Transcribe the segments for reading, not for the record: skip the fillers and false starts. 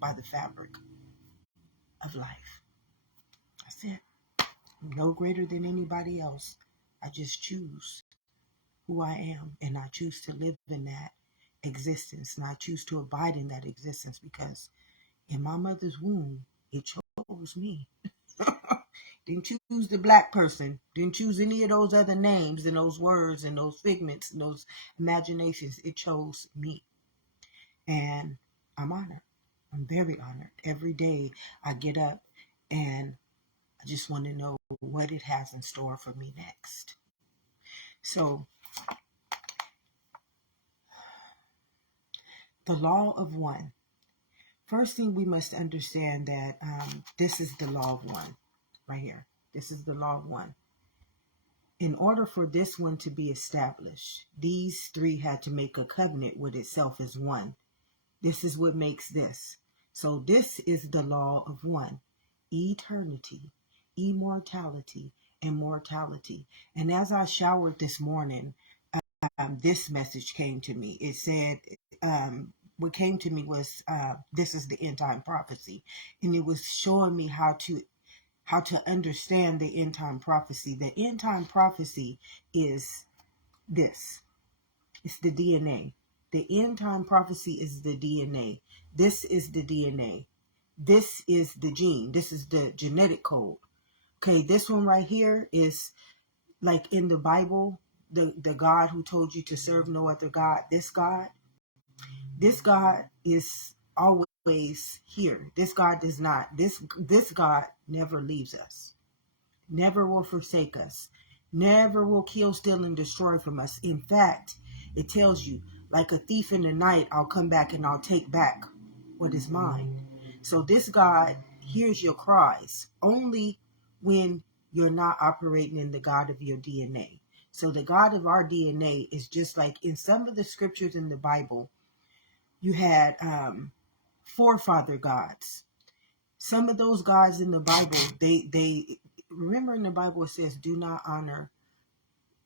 by the fabric of life. That's it. I'm no greater than anybody else. I just choose who I am, and I choose to live in that existence, and I choose to abide in that existence, because in my mother's womb, it chose me. Didn't choose the black person. Didn't choose any of those other names and those words and those figments and those imaginations. It chose me. And I'm honored. I'm very honored. Every day I get up and I just want to know what it has in store for me next. So, the law of one. First thing we must understand that this is the law of one right here. This is the law of one. In order for this one to be established, these three had to make a covenant with itself as one. This is what makes this. So this is the law of one. Eternity, immortality, and mortality. And as I showered this morning, this message came to me. It said, what came to me was, this is the end time prophecy. And it was showing me how to understand the end time prophecy. The end time prophecy is this. It's the DNA. The end time prophecy is the DNA. This is the DNA. This is the gene. This is the genetic code. Okay, this one right here is like in the Bible, the God who told you to serve no other God. This God is always here. This God does not. This God never leaves us. Never will forsake us. Never will kill, steal, and destroy from us. In fact, it tells you, like a thief in the night, I'll come back and I'll take back what is mine. So this God hears your cries only when you're not operating in the God of your DNA. So the God of our DNA is just like in some of the scriptures in the Bible, you had forefather gods. Some of those gods in the Bible, they remember in the Bible it says, do not honor.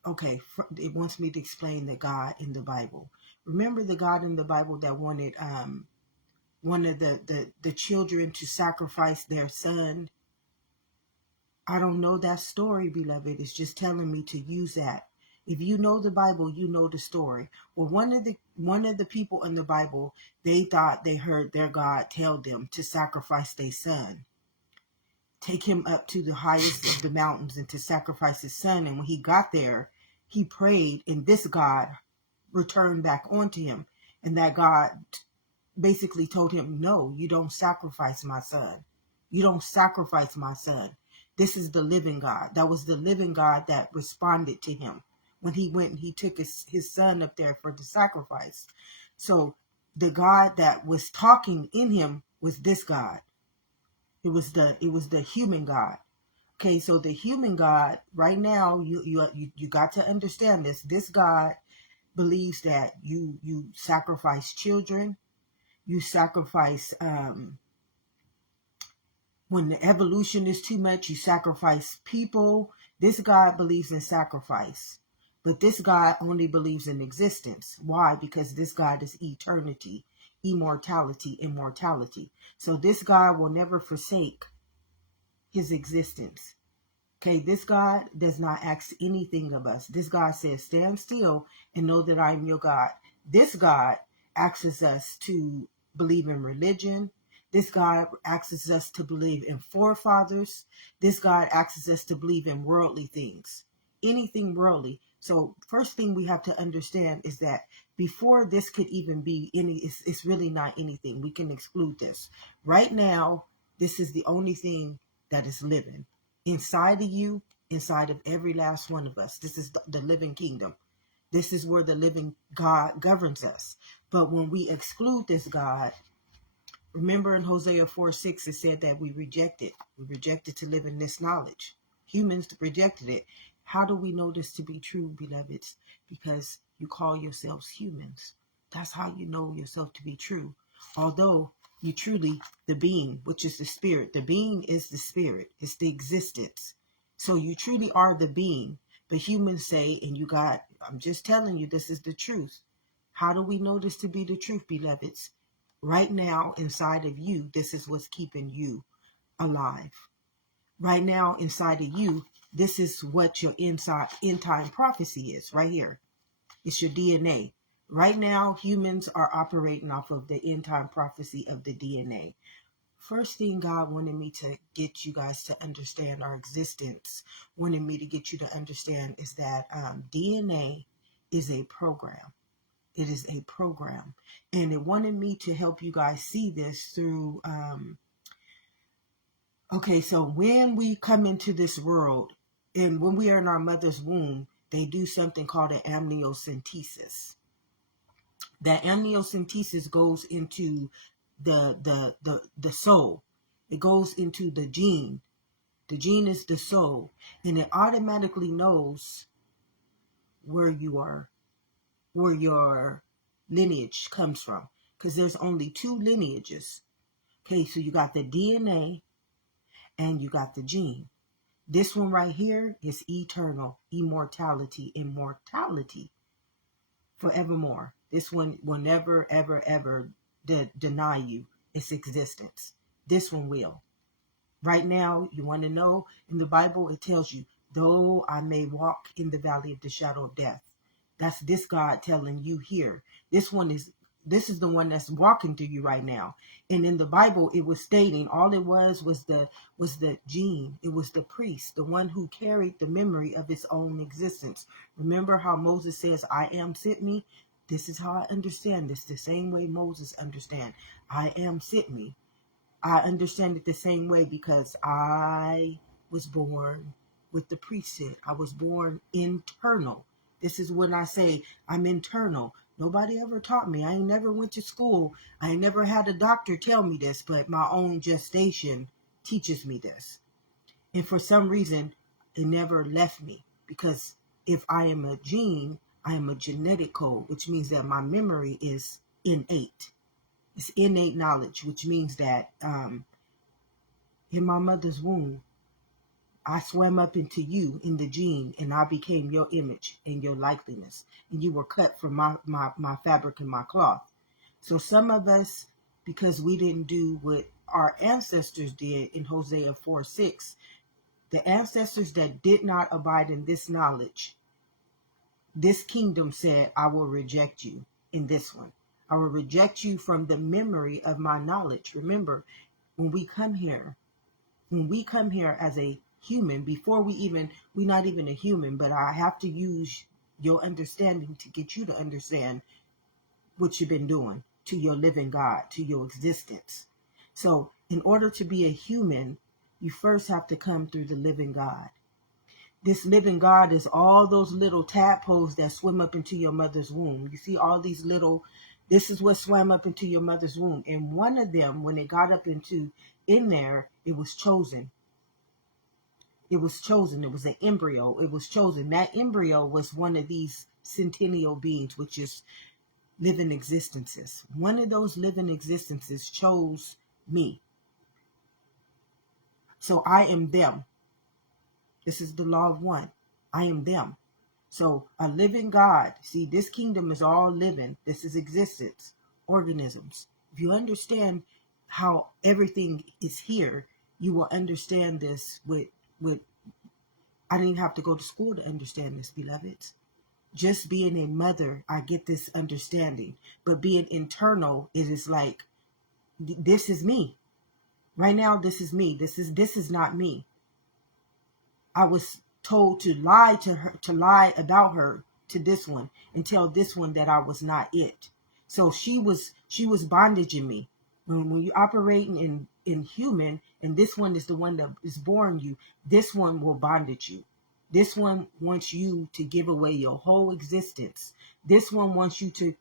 Okay, it wants me to explain the God in the Bible. Remember the God in the Bible that wanted one of the children to sacrifice their son? I don't know that story, beloved. It's just telling me to use that. If you know the Bible, you know the story. Well, one of the people in the Bible, they thought they heard their God tell them to sacrifice their son. Take him up to the highest of the mountains and to sacrifice his son. And when he got there, he prayed, and this God returned back onto him. And that God basically told him, no, you don't sacrifice my son. You don't sacrifice my son. This is the living God. That was the living God that responded to him when he went and he took his son up there for the sacrifice. So the God that was talking in him was this God. It was the human God. Okay, so the human God, right now, you got to understand this. This God believes that you sacrifice children, you sacrifice when the evolution is too much, you sacrifice people. This God believes in sacrifice. But this God only believes in existence. Why? Because this God is eternity, immortality, immortality. So this God will never forsake his existence. Okay, this God does not ask anything of us. This God says, stand still and know that I am your God. This God asks us to believe in religion. This God asks us to believe in forefathers. This God asks us to believe in worldly things, anything worldly. So first thing we have to understand is that before this could even be any, it's really not anything. We can exclude this. Right now, this is the only thing that is living inside of you, inside of every last one of us. This is the living kingdom. This is where the living God governs us. But when we exclude this God, remember in Hosea 4:6, it said that we rejected. We rejected to live in this knowledge. Humans rejected it. How do we know this to be true, beloveds? Because you call yourselves humans. That's how you know yourself to be true. Although you truly, the being, which is the spirit. The being is the spirit. It's the existence. So you truly are the being. But humans say, and I'm just telling you, this is the truth. How do we know this to be the truth, beloveds? Right now, inside of you, this is what's keeping you alive. Right now, inside of you, this is what your end time prophecy is right here. It's your DNA. Right now, humans are operating off of the end time prophecy of the DNA. First thing God wanted me to get you guys to understand, our existence wanted me to get you to understand, is that DNA is a program. It is a program. And it wanted me to help you guys see this through, okay, so when we come into this world and when we are in our mother's womb, they do something called an amniocentesis. That amniocentesis goes into the soul. It goes into the gene. The gene is the soul, and it automatically knows where you are, where your lineage comes from, because there's only two lineages. Okay, so you got the DNA and you got the gene. This one right here is eternal, immortality, forevermore. This one will never, ever, ever deny you its existence. This one will. Right now, you want to know, in the Bible, it tells you, though I may walk in the valley of the shadow of death. That's this God telling you here. This is the one that's walking through you right now. And in the Bible, it was stating all it was the gene. It was the priest, the one who carried the memory of his own existence. Remember how Moses says, I am sent me? This is how I understand this, the same way Moses understand. I am sent me. I understand it the same way because I was born with the priesthood. I was born internal. This is when I say I'm internal. Nobody ever taught me. I ain't never went to school. I ain't never had a doctor tell me this, but my own gestation teaches me this. And for some reason, it never left me, because if I am a gene, I am a genetic code, which means that my memory is innate. It's innate knowledge, which means that in my mother's womb, I swam up into you in the gene, and I became your image and your likeness. And you were cut from my fabric and my cloth. So some of us, because we didn't do what our ancestors did in Hosea 4:6, the ancestors that did not abide in this knowledge, this kingdom said, I will reject you in this one. I will reject you from the memory of my knowledge. Remember, when we come here as a human, we're not even a human, but I have to use your understanding to get you to understand what you've been doing to your living God, to your existence. So in order to be a human, you first have to come through the living God. This living God is all those little tadpoles that swim up into your mother's womb. You see all these little, this is what swam up into your mother's womb. And one of them, when it got up in there, it was chosen. It was chosen. It was an embryo. It was chosen. That embryo was one of these centennial beings, which is living existences. One of those living existences chose me. So I am them. This is the law of one. I am them. So a living God, see, this kingdom is all living. This is existence, organisms. If you understand how everything is here, you will understand this with I didn't have to go to school to understand this, beloveds. Just being a mother, I get this understanding. But being internal, it is like, this is me. Right now, this is me. This is not me. I was told to lie to her, to lie about her to this one, and tell this one that I was not it. So she was bondaging me. When you're operating in human, and this one is the one that is born you, this one will bondage you. This one wants you to give away your whole existence. This one wants you to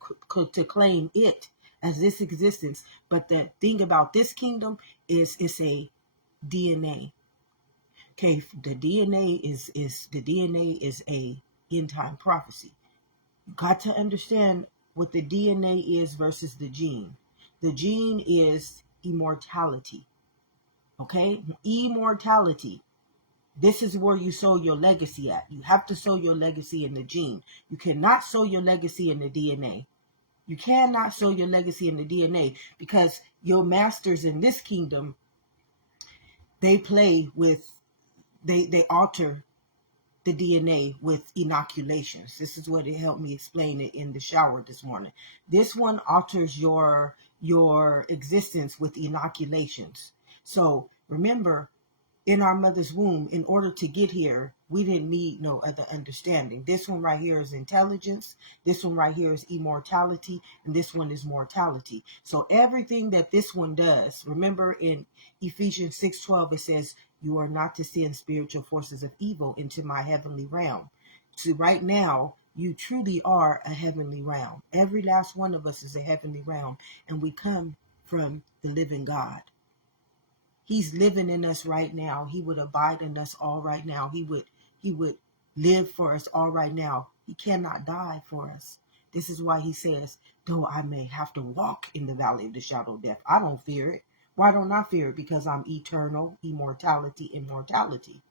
claim it as this existence. But the thing about this kingdom is it's a DNA. Okay, the DNA is a end time prophecy. You got to understand what the DNA is versus the gene. The gene is immortality. Okay, immortality. This is where you sow your legacy at. You have to sow your legacy in the gene. You cannot sow your legacy in the DNA. You cannot sow your legacy in the DNA, because your masters in this kingdom, they play with, they alter the DNA with inoculations. This is what it helped me explain it in the shower this morning. This one alters your existence with inoculations. So remember, in our mother's womb, in order to get here, we didn't need no other understanding. This one right here is intelligence. This one right here is immortality. And this one is mortality. So everything that this one does, remember in Ephesians 6:12, it says, you are not to send spiritual forces of evil into my heavenly realm. So right now, you truly are a heavenly realm. Every last one of us is a heavenly realm. And we come from the living God. He's living in us right now. He would abide in us all right now. He would live for us all right now. He cannot die for us. This is why he says, though I may have to walk in the valley of the shadow of death, I don't fear it. Why don't I fear it? Because I'm eternal, immortality.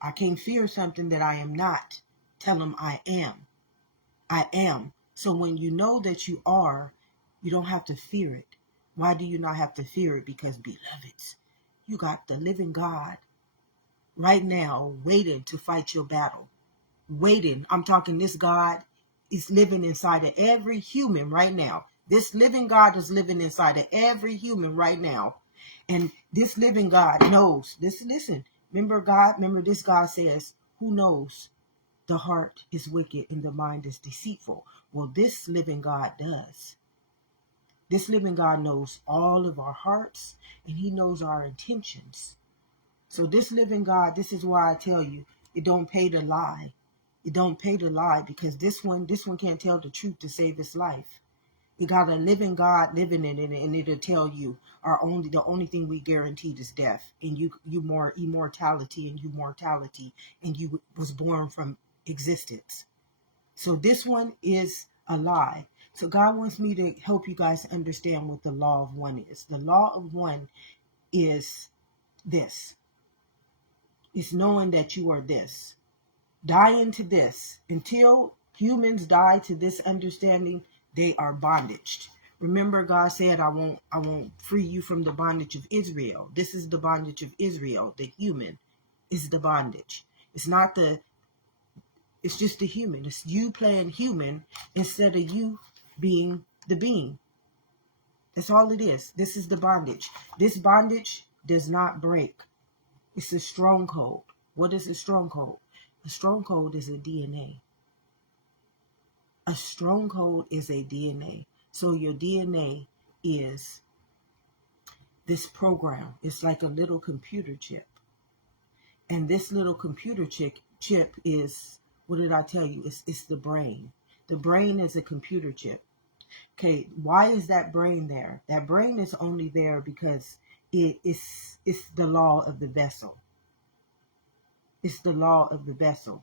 I can't fear something that I am not. Tell him I am. I am. So when you know that you are, you don't have to fear it. Why do you not have to fear it? Because, beloveds, you got the living God right now waiting to fight your battle. Waiting. I'm talking, this God is living inside of every human right now. This living God is living inside of every human right now. And this living God knows. Listen. Remember this God says, who knows? The heart is wicked and the mind is deceitful. Well, this living God does. This living God knows all of our hearts, and he knows our intentions. So this living God, this is why I tell you, it don't pay to lie. It don't pay to lie, because this one can't tell the truth to save his life. You got a living God living in it, and it'll tell you the only thing we guaranteed is death, and you more immortality, and you mortality, and you was born from existence. So this one is a lie. So God wants me to help you guys understand what the law of one is. The law of one is this. It's knowing that you are this. Dying to this. Until humans die to this understanding, they are bondaged. Remember, God said, I won't free you from the bondage of Israel. This is the bondage of Israel. The human is the bondage. It's just the human. It's you playing human instead of you being the being. That's all it is. This is the bondage. This bondage does not break. It's a stronghold. What is a stronghold? A stronghold is a DNA. A stronghold is a DNA. So your DNA is this program. It's like a little computer chip. And this little computer chip is, what did I tell you? It's the brain. The brain is a computer chip. Okay, why is that brain there? That brain is only there because it's the law of the vessel. It's the law of the vessel.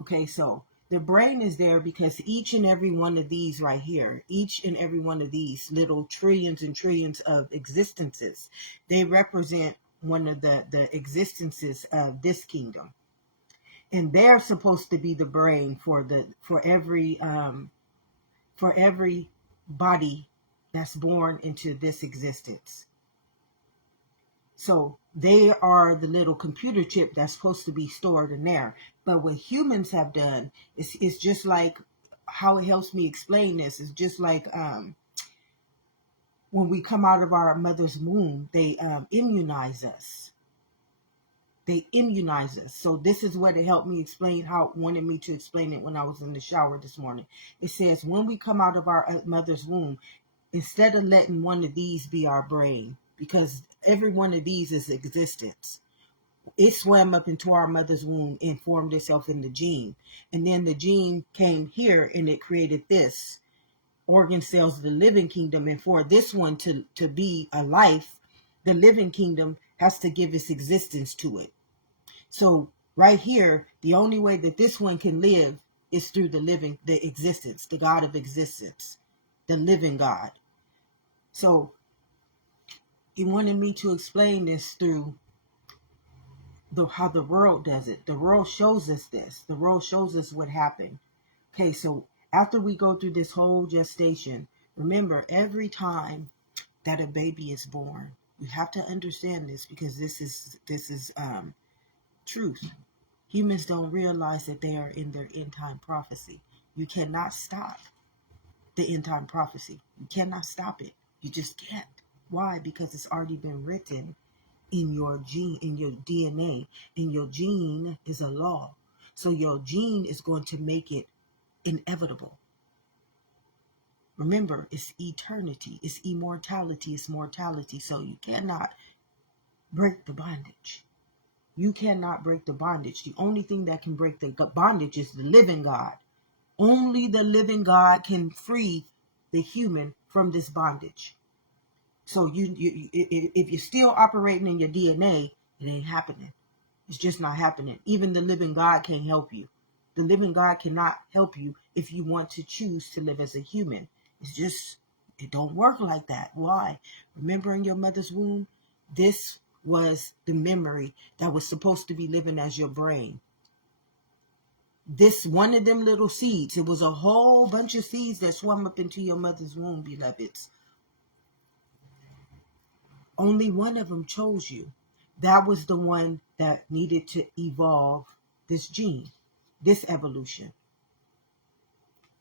Okay, so the brain is there because each and every one of these right here, each and every one of these little trillions and trillions of existences, they represent one of the existences of this kingdom. And they're supposed to be the brain for every body that's born into this existence. So they are the little computer chip that's supposed to be stored in there. But what humans have done is just like how it helps me explain this. Is just like when we come out of our mother's womb, they immunize us. They immunize us. So this is what it helped me explain, how it wanted me to explain it when I was in the shower this morning. It says when we come out of our mother's womb, instead of letting one of these be our brain, because every one of these is existence. It swam up into our mother's womb and formed itself in the gene. And then the gene came here and it created this organ cells of the living kingdom. And for this one to be a life, the living kingdom has to give its existence to it. So right here, the only way that this one can live is through the existence, the God of existence, the living God. So he wanted me to explain this through how the world does it. The world shows us this. The world shows us what happened. Okay, so After we go through this whole gestation, remember, every time that a baby is born, you have to understand this, because this is truth. Humans don't realize that they are in their end time prophecy. You cannot stop the end time prophecy. You cannot stop it. You just can't. Why? Because it's already been written in your gene, in your DNA, and your gene is a law. So your gene is going to make it inevitable. Remember, it's eternity, it's immortality, it's mortality. So you cannot break the bondage. You cannot break the bondage. The only thing that can break the bondage is the living God. Only the living God can free the human from this bondage. So if you're still operating in your DNA, it ain't happening. It's just not happening. Even the living God can't help you. The living God cannot help you if you want to choose to live as a human. It's just, it don't work like that. Why? Remember, in your mother's womb, this was the memory that was supposed to be living as your brain. This one of them little seeds, it was a whole bunch of seeds that swam up into your mother's womb, beloveds. Only one of them chose you. That was the one that needed to evolve this gene, this evolution.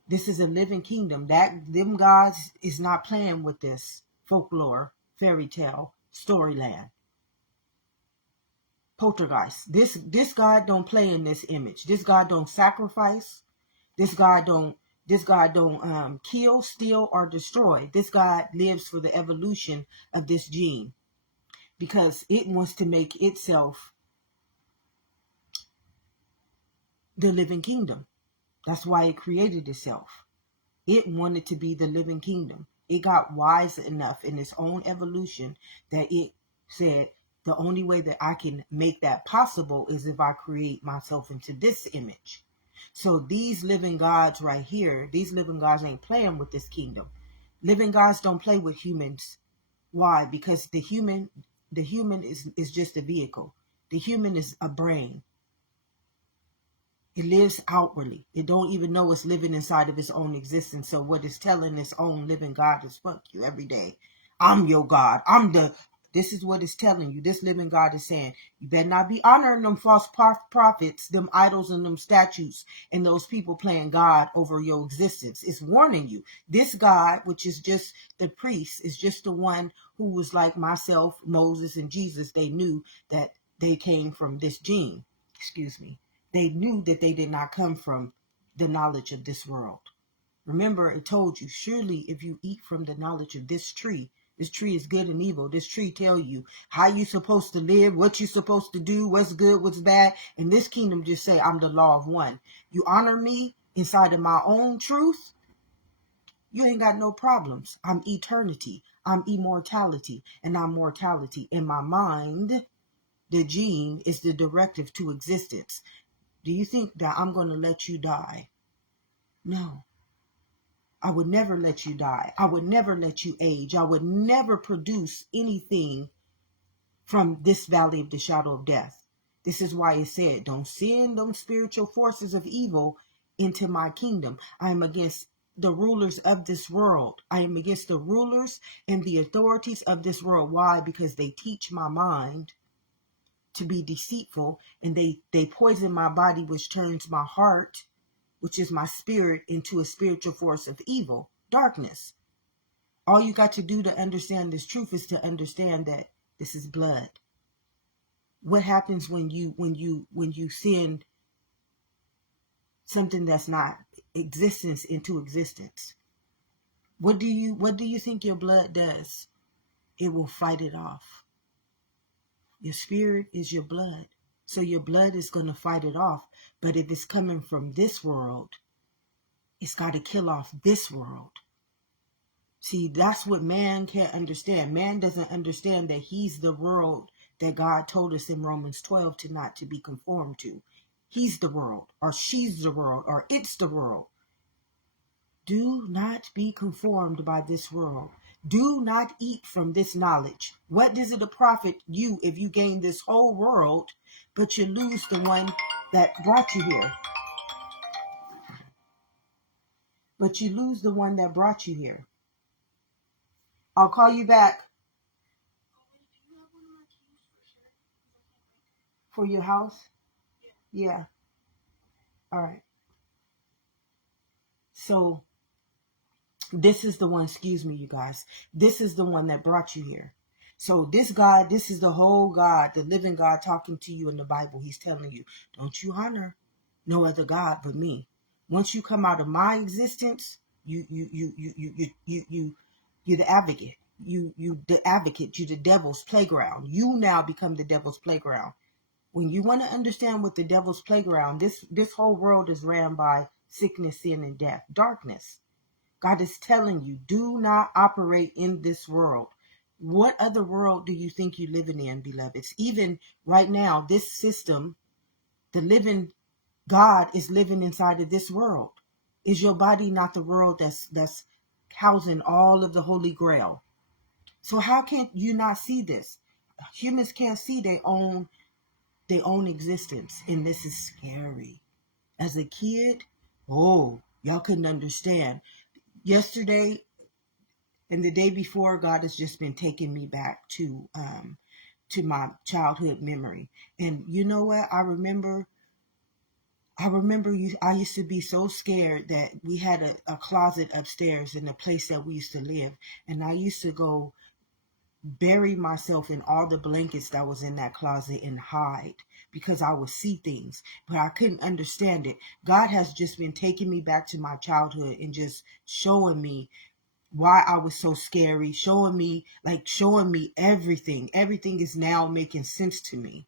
This is a living kingdom. Them gods is not playing with this folklore, fairy tale, storyland. Poltergeist. This God don't play in this image. This God don't sacrifice. This God don't kill, steal, or destroy. This God lives for the evolution of this gene, because it wants to make itself the living kingdom. That's why it created itself. It wanted to be the living kingdom. It got wise enough in its own evolution that it said, the only way that I can make that possible is if I create myself into this image. So these living gods right here, these living gods ain't playing with this kingdom. Living gods don't play with humans. Why? Because the human is just a vehicle. The human is a brain. It lives outwardly. It don't even know it's living inside of its own existence. So what it's telling its own living God is, fuck you every day. I'm your God. This is what it's telling you. This living God is saying, you better not be honoring them false prophets, them idols and them statues, and those people playing God over your existence. It's warning you. This God, which is just the priest, is just the one who was like myself, Moses, and Jesus. They knew that they came from this gene. Excuse me. They knew that they did not come from the knowledge of this world. Remember, it told you, surely if you eat from the knowledge of this tree is good and evil. This tree tell you how you supposed to live, what you supposed to do, what's good, what's bad. And this kingdom just say, I'm the law of one. You honor me inside of my own truth, you ain't got no problems. I'm eternity. I'm immortality. And I'm mortality. In my mind, the gene is the directive to existence. Do you think that I'm going to let you die? No. I would never let you die. I would never let you age. I would never produce anything from this valley of the shadow of death. This is why it said, don't send those spiritual forces of evil into my kingdom. I am against the rulers of this world. I am against the rulers and the authorities of this world. Why? Because they teach my mind to be deceitful, and they poison my body, which turns my heart, which is my spirit, into a spiritual force of evil, darkness. All you got to do to understand this truth is to understand that this is blood. What happens when you send something that's not existence into existence? What do you think your blood does? It will fight it off. Your spirit is your blood. So your blood is going to fight it off. But if it's coming from this world, it's got to kill off this world. See, that's what man can't understand. Man doesn't understand that he's the world that God told us in Romans 12 to be conformed to. He's the world, or she's the world, or it's the world. Do not be conformed by this world. Do not eat from this knowledge. What does it profit you if you gain this whole world, but you lose the one that brought you here? but you lose the one that brought you here. I'll call you back. For your house? Yeah. All right. So this is the one, excuse me, you guys. This is the one that brought you here. So this God, this is the whole God, the living God talking to you in the Bible. He's telling you, don't you honor no other God but me. Once you come out of my existence, you're the advocate. You the advocate, you the devil's playground. You now become the devil's playground. When you want to understand what the devil's playground, this whole world is ran by sickness, sin, and death, darkness. God is telling you, do not operate in this world. What other world do you think you're living in, beloveds? Even right now, this system, the living God is living inside of this world. Is your body not the world that's housing all of the Holy Grail? So how can you not see this? Humans can't see their own existence, and this is scary. As a kid, oh, y'all couldn't understand. Yesterday and the day before, God has just been taking me back to my childhood memory. And you know what? I remember I used to be so scared that we had a closet upstairs in the place that we used to live, and I used to go bury myself in all the blankets that was in that closet and hide because I would see things, but I couldn't understand it. God has just been taking me back to my childhood and just showing me why I was so scary, showing me everything. Everything is now making sense to me.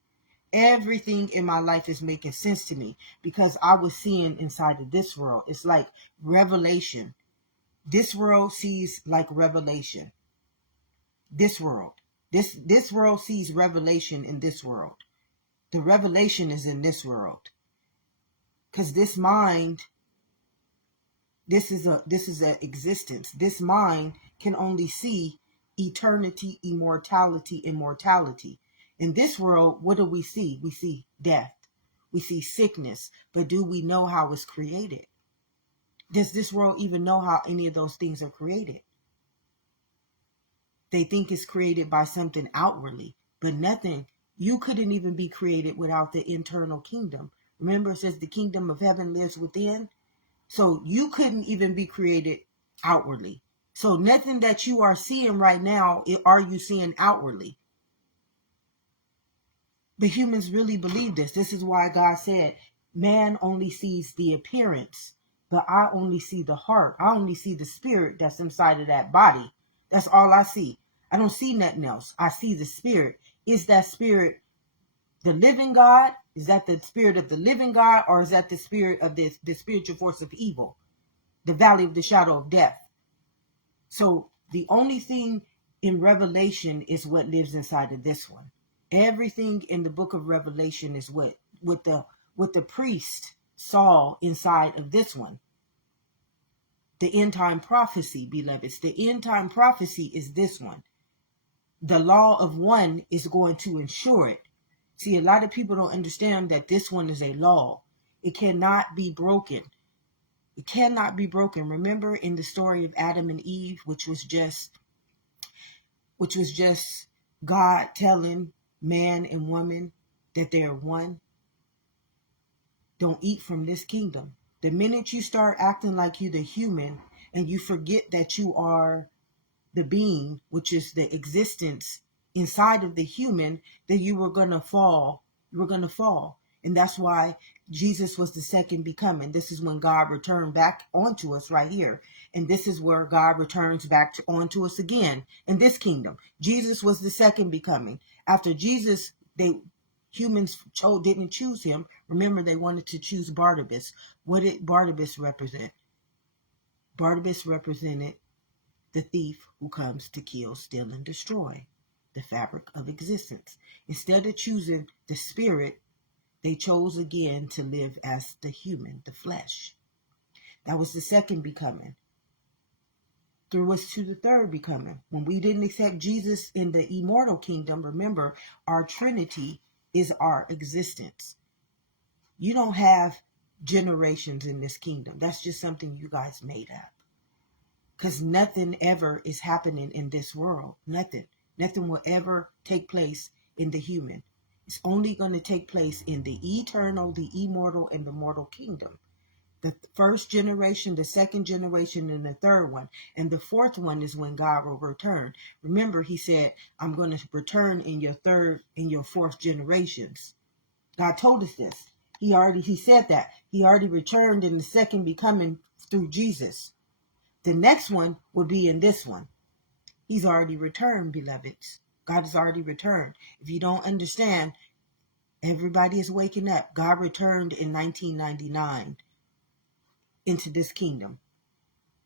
Everything in my life is making sense to me because I was seeing inside of this world. It's like revelation. This world sees like revelation. This world. This world sees revelation in this world. The revelation is in this world. Because this mind, this is a existence. This mind can only see eternity, immortality, immortality. In this world, what do we see? We see death. We see sickness. But do we know how it's created? Does this world even know how any of those things are created? They think it's created by something outwardly, but nothing. You couldn't even be created without the internal kingdom. Remember, it says the kingdom of heaven lives within. So you couldn't even be created outwardly. So nothing that you are seeing right now, are you seeing outwardly? But humans really believe this. This is why God said, man only sees the appearance, but I only see the heart. I only see the spirit that's inside of that body. That's all I see. I don't see nothing else. I see the spirit. Is that spirit the living God? Is that the spirit of the living God? Or is that the spirit of the spiritual force of evil? The valley of the shadow of death. So the only thing in Revelation is what lives inside of this one. Everything in the book of Revelation is what the priest saw inside of this one. The end time prophecy, beloveds. The end time prophecy is this one. The law of one is going to ensure it. See, a lot of people don't understand that this one is a law. It cannot be broken. It cannot be broken. Remember in the story of Adam and Eve, which was just God telling man and woman that they're one. Don't eat from this kingdom. The minute you start acting like you're the human and you forget that you are the being, which is the existence inside of the human, then you were going to fall. You were going to fall. And that's why Jesus was the second becoming. This is when God returned back onto us right here. And this is where God returns back onto us again in this kingdom. Jesus was the second becoming. After Jesus, humans didn't choose him. Remember, they wanted to choose Barnabas. What did Barnabas represent? Barnabas represented the thief who comes to kill, steal, and destroy the fabric of existence. Instead of choosing the spirit, they chose again to live as the human, the flesh. That was the second becoming. Through us to the third becoming. When we didn't accept Jesus in the immortal kingdom, remember, our Trinity is our existence. You don't have generations in this kingdom. That's just something you guys made up. Because nothing ever is happening in this world. Nothing. Nothing will ever take place in the human. It's only going to take place in the eternal, the immortal, and the mortal kingdom. The first generation, the second generation, and the third one. And the fourth one is when God will return. Remember, he said, I'm going to return in your third and your fourth generations. God told us this. He said that. He already returned in the second becoming through Jesus. The next one will be in this one. He's already returned, beloveds. God has already returned. If you don't understand, everybody is waking up. God returned in 1999 into this kingdom.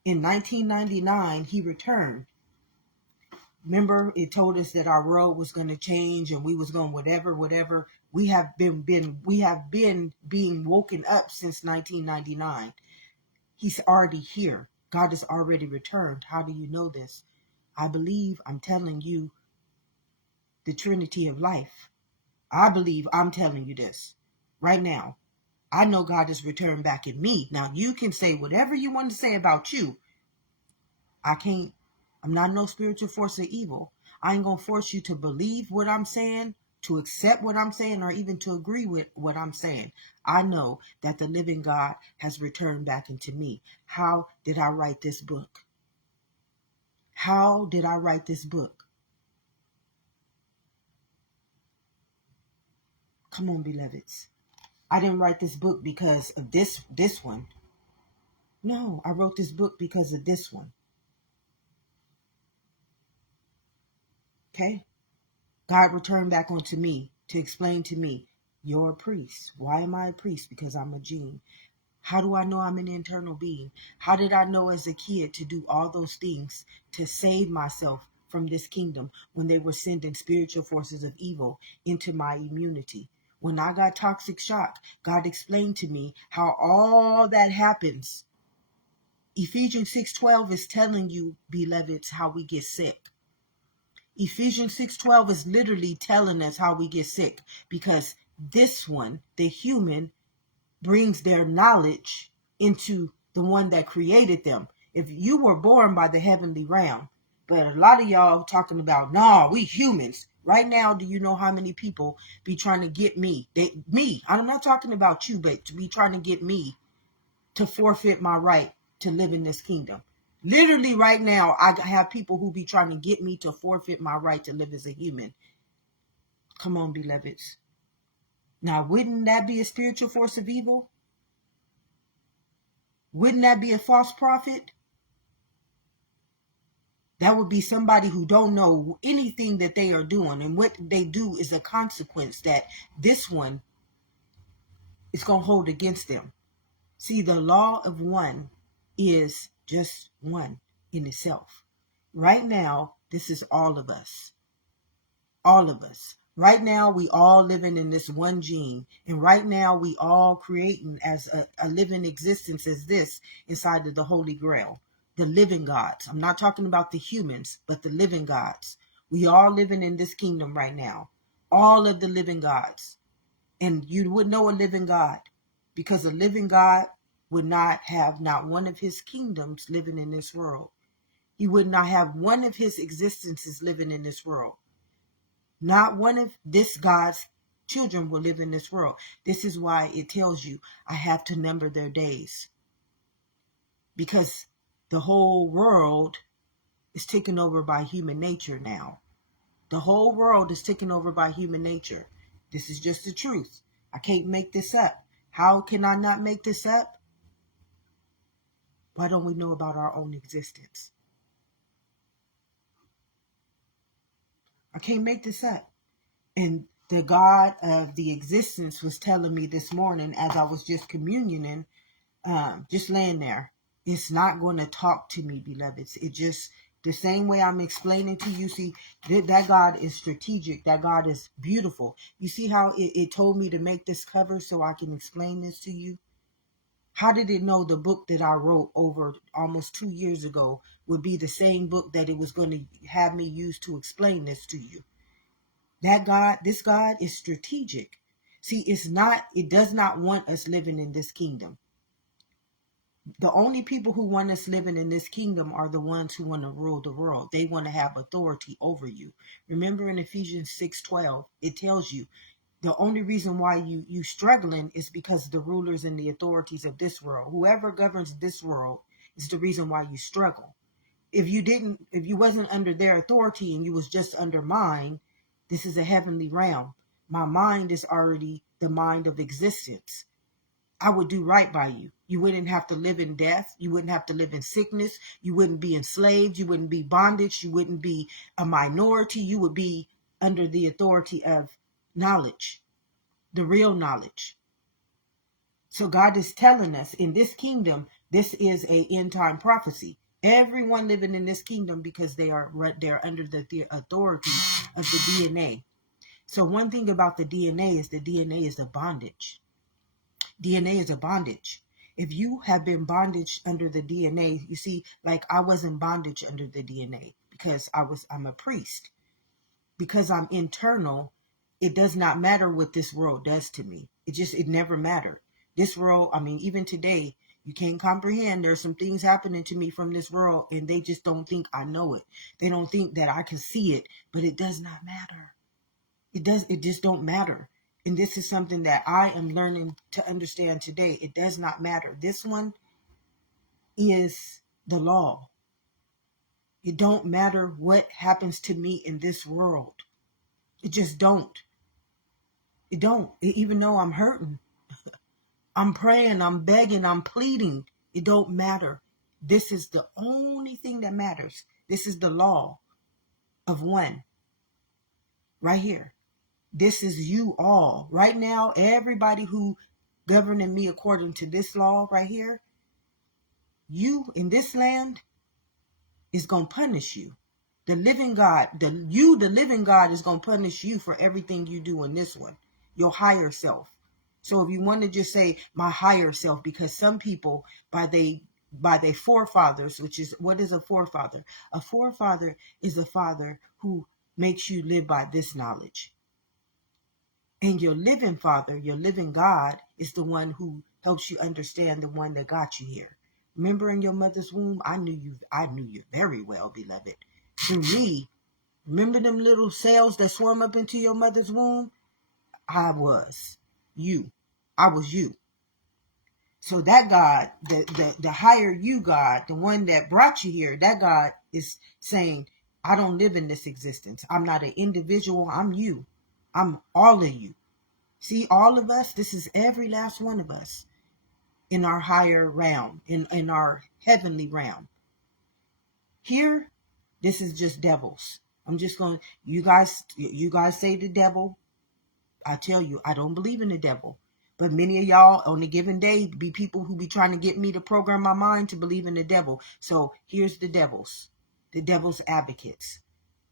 In 1999, he returned. Remember, it told us that our world was going to change and we was going whatever. We have been being woken up since 1999. He's already here. God has already returned. How do you know this? I believe I'm telling you the Trinity of life. I believe I'm telling you this right now. I know God has returned back in me. Now you can say whatever you want to say about you. I'm not no spiritual force of evil. I ain't going to force you to believe what I'm saying, to accept what I'm saying, or even to agree with what I'm saying. I know that the living God has returned back into me. How did I write this book? How did I write this book? Come on, beloveds. I didn't write this book because of this one. No, I wrote this book because of this one. Okay? God returned back onto me to explain to me, you're a priest. Why am I a priest? Because I'm a gene. How do I know I'm an internal being? How did I know as a kid to do all those things to save myself from this kingdom when they were sending spiritual forces of evil into my immunity? When I got toxic shock, God explained to me how all that happens. Ephesians 6:12 is telling you, beloveds, how we get sick. Ephesians 6:12 is literally telling us how we get sick, because this one, the human, brings their knowledge into the one that created them. If you were born by the heavenly realm, but a lot of y'all talking about, nah, we humans. Right now, do you know how many people be trying to get me? I'm not talking about you, but to be trying to get me to forfeit my right to live in this kingdom. Literally right now, I have people who be trying to get me to forfeit my right to live as a human. Come on, beloveds. Now, wouldn't that be a spiritual force of evil? Wouldn't that be a false prophet? That would be somebody who don't know anything that they are doing, and what they do is a consequence that this one is going to hold against them. See, the law of one is just one in itself. Right now, this is all of us. All of us. Right now, we all living in this one gene. And right now, we all creating as a living existence as this inside of the Holy Grail. The living gods. I'm not talking about the humans, but the living gods. We all living in this kingdom right now. All of the living gods. And you would know a living God, because a living God would not have not one of his kingdoms living in this world. He would not have one of his existences living in this world. Not one of this God's children will live in this world. This is why it tells you I have to number their days. Because the whole world is taken over by human nature now. The whole world is taken over by human nature. This is just the truth. I can't make this up. How can I not make this up? Why don't we know about our own existence? I can't make this up. And the God of the existence was telling me this morning as I was just communioning, just laying there. It's not going to talk to me, beloveds. It just, the same way I'm explaining to you, see, that God is strategic. That God is beautiful. You see how it told me to make this cover so I can explain this to you? How did it know the book that I wrote over almost 2 years ago would be the same book that it was going to have me use to explain this to you? That God, this God is strategic. See, it does not want us living in this kingdom. The only people who want us living in this kingdom are the ones who want to rule the world. They want to have authority over you. Remember in Ephesians 6:12, it tells you the only reason why you struggling is because the rulers and the authorities of this world, whoever governs this world, is the reason why you struggle. If you wasn't under their authority and you was just under mine, this is a heavenly realm. My mind is already the mind of existence. I would do right by you. You wouldn't have to live in death. You wouldn't have to live in sickness. You wouldn't be enslaved. You wouldn't be bondage. You wouldn't be a minority. You would be under the authority of knowledge, the real knowledge. So God is telling us in this kingdom, this is a end time prophecy. Everyone living in this kingdom, because they're under the authority of the DNA. So one thing about the DNA is a bondage. DNA is a bondage. If you have been bondage under the DNA, you see, like I was in bondage under the DNA because I'm a priest. Because I'm internal, it does not matter what this world does to me. It never mattered. This world, I mean, even today, you can't comprehend. There's some things happening to me from this world, and they just don't think I know it. They don't think that I can see it, but it does not matter. It just don't matter. And this is something that I am learning to understand today. It does not matter. This one is the law. It don't matter what happens to me in this world. It just don't. It don't. Even though I'm hurting, I'm praying, I'm begging, I'm pleading. It don't matter. This is the only thing that matters. This is the law of one. Right here. This is you all. Right now, everybody who governing me according to this law right here, you in this land is going to punish you. The living God, the living God is going to punish you for everything you do in this one. Your higher self. So if you want to just say my higher self, because some people by their forefathers, which is, what is a forefather? A forefather is a father who makes you live by this knowledge. And your living Father, your living God, is the one who helps you understand the one that got you here. Remember in your mother's womb, I knew you very well, beloved. Through me, remember them little cells that swam up into your mother's womb? I was you. I was you. So that God, the higher you God, the one that brought you here, that God is saying, I don't live in this existence. I'm not an individual. I'm you. I'm all of you. See, all of us, this is every last one of us in our higher realm, in our heavenly realm. Here, this is just devils. I'm just going, you guys say the devil. I tell you, I don't believe in the devil. But many of y'all on a given day be people who be trying to get me to program my mind to believe in the devil. So here's the devil's advocates.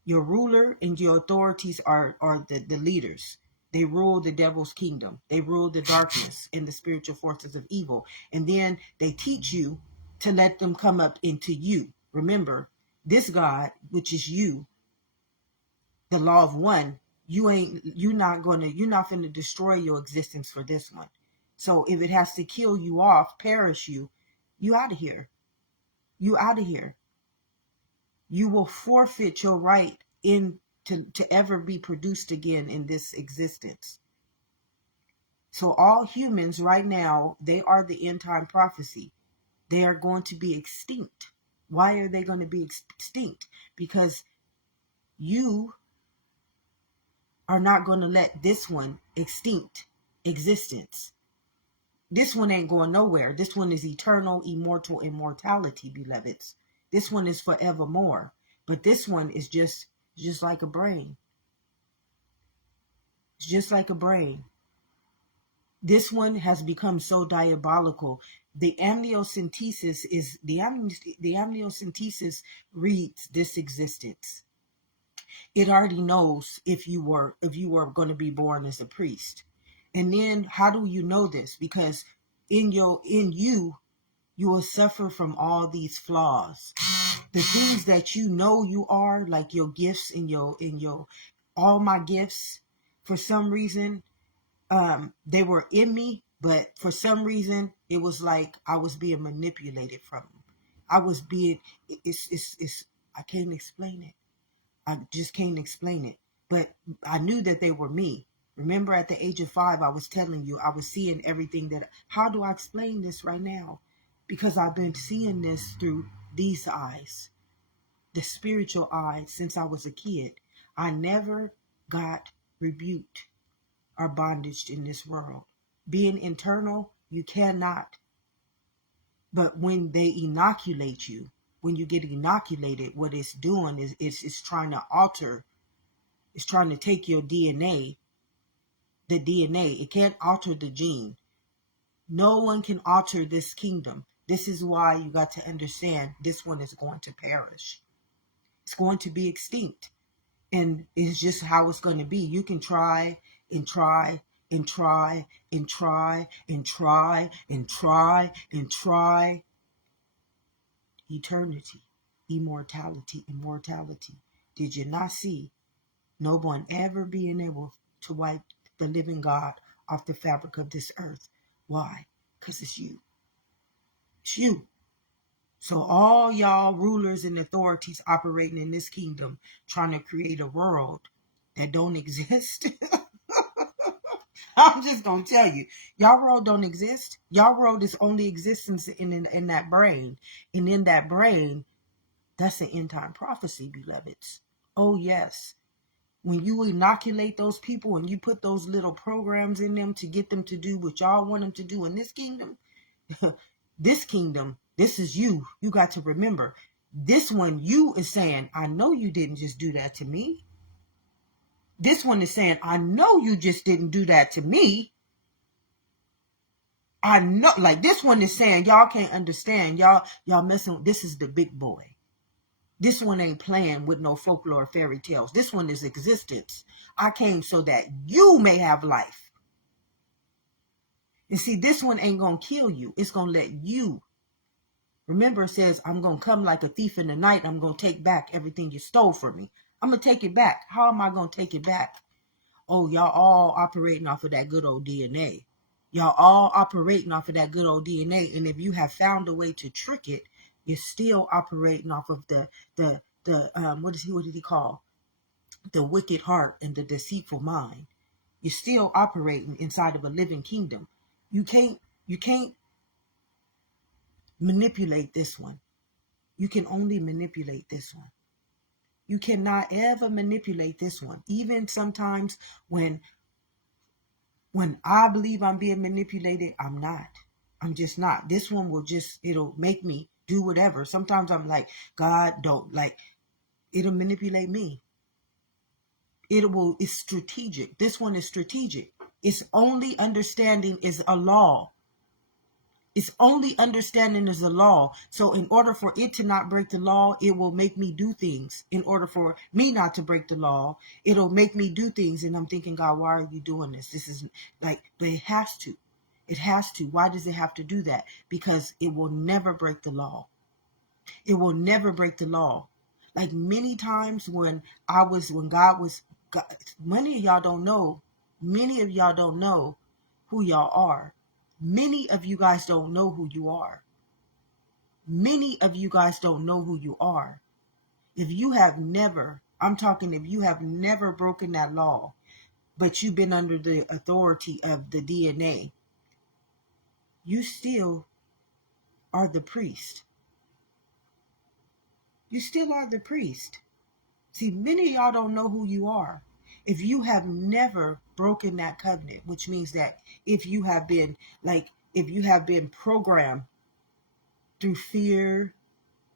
Your ruler and your authorities are the leaders. They rule the devil's kingdom. They rule the darkness and the spiritual forces of evil. And then they teach you to let them come up into you. Remember, this God, which is you, the law of one, you're not finna destroy your existence for this one. So if it has to kill you off, perish you out of here. You out of here. You will forfeit your right to ever be produced again in this existence. So all humans right now, they are the end time prophecy. They are going to be extinct. Why are they going to be extinct? Because you are not going to let this one extinct existence. This one ain't going nowhere. This one is eternal, immortal immortality, beloveds. This one is forevermore. But this one is just like a brain. It's just like a brain. This one has become so diabolical. The amniocentesis reads this existence. It already knows if you were going to be born as a priest. And then how do you know this? Because in you will suffer from all these flaws. The things that you are, like your gifts and your all my gifts, for some reason, They were in me, but for some reason it was like I was being manipulated from them. I was being, it's I can't explain it. I just can't explain it. But I knew that they were me. Remember, at the age of 5, I was telling you, I was seeing everything that, how do I explain this right now? Because I've been seeing this through these eyes, the spiritual eyes, since I was a kid. I never got rebuked or bondaged in this world. Being internal, you cannot. But when they inoculate you, when you get inoculated, what it's doing is it's trying to alter, it's trying to take your DNA, the DNA. It can't alter the gene. No one can alter this kingdom. This is why you got to understand this one is going to perish. It's going to be extinct. And it's just how it's going to be. You can try and try and try and try and try and try and try. Eternity, immortality, immortality. Did you not see no one ever being able to wipe the living God off the fabric of this earth? Why? Because it's you. It's you. So all y'all rulers and authorities operating in this kingdom, trying to create a world that don't exist. I'm just going to tell you, y'all world don't exist. Y'all world is only existence in that brain. And in that brain, that's an end time prophecy, beloveds. Oh, yes. When you inoculate those people and you put those little programs in them to get them to do what y'all want them to do in this kingdom, this is you. You got to remember, this one, you is saying, I know you didn't just do that to me. This one is saying, I know you just didn't do that to me. I know, like this one is saying, y'all can't understand. Y'all messing with, this is the big boy. This one ain't playing with no folklore fairy tales. This one is existence. I came so that you may have life. And see, this one ain't going to kill you. It's going to let you. Remember, it says, I'm going to come like a thief in the night. I'm going to take back everything you stole from me. I'm going to take it back. How am I going to take it back? Oh, y'all all operating off of that good old DNA. Y'all all operating off of that good old DNA. And if you have found a way to trick it, you're still operating off of the what did he call? The wicked heart and the deceitful mind. You're still operating inside of a living kingdom. You can't manipulate this one. You can only manipulate this one. You cannot ever manipulate this one. Even sometimes when I believe I'm being manipulated, I'm not. I'm just not. This one will just, it'll make me do whatever. Sometimes I'm like, God, don't, like, it'll manipulate me. It's strategic. This one is strategic. Its only understanding is a law. Its only understanding is a law. So in order for it to not break the law, it will make me do things. In order for me not to break the law, it'll make me do things. And I'm thinking, God, why are you doing this? This is like, but it has to. It has to. Why does it have to do that? Because it will never break the law. It will never break the law. Like many times when God was, many of y'all don't know who y'all are. Many of you guys don't know who you are. Many of you guys don't know who you are. If you have never broken that law, but you've been under the authority of the DNA, you still are the priest. You still are the priest. See, many of y'all don't know who you are. If you have never broken that covenant, which means that if you have been programmed through fear,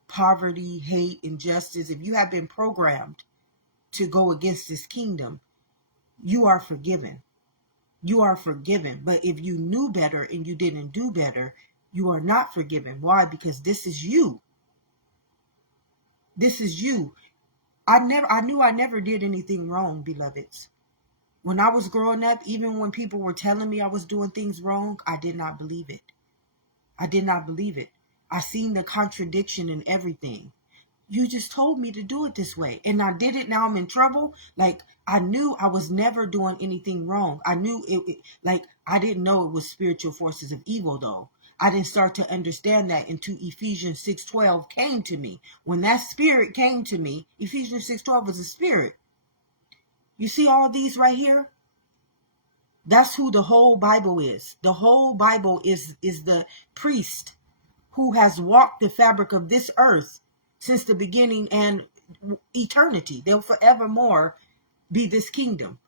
poverty, hate, injustice, if you have been programmed to go against this kingdom, you are forgiven. You are forgiven. But if you knew better and you didn't do better, you are not forgiven. Why? Because this is you. This is you. I knew I never did anything wrong, beloveds. When I was growing up, even when people were telling me I was doing things wrong, I did not believe it. I did not believe it. I seen the contradiction in everything. You just told me to do it this way. And I did it. Now I'm in trouble. Like, I knew I was never doing anything wrong. I knew like, I didn't know it was spiritual forces of evil, though. I didn't start to understand that until Ephesians 6:12 came to me. When that spirit came to me, Ephesians 6:12 was a spirit. You see all these right here? That's who the whole Bible is. The whole Bible is the priest who has walked the fabric of this earth since the beginning and eternity. They'll forevermore be this kingdom.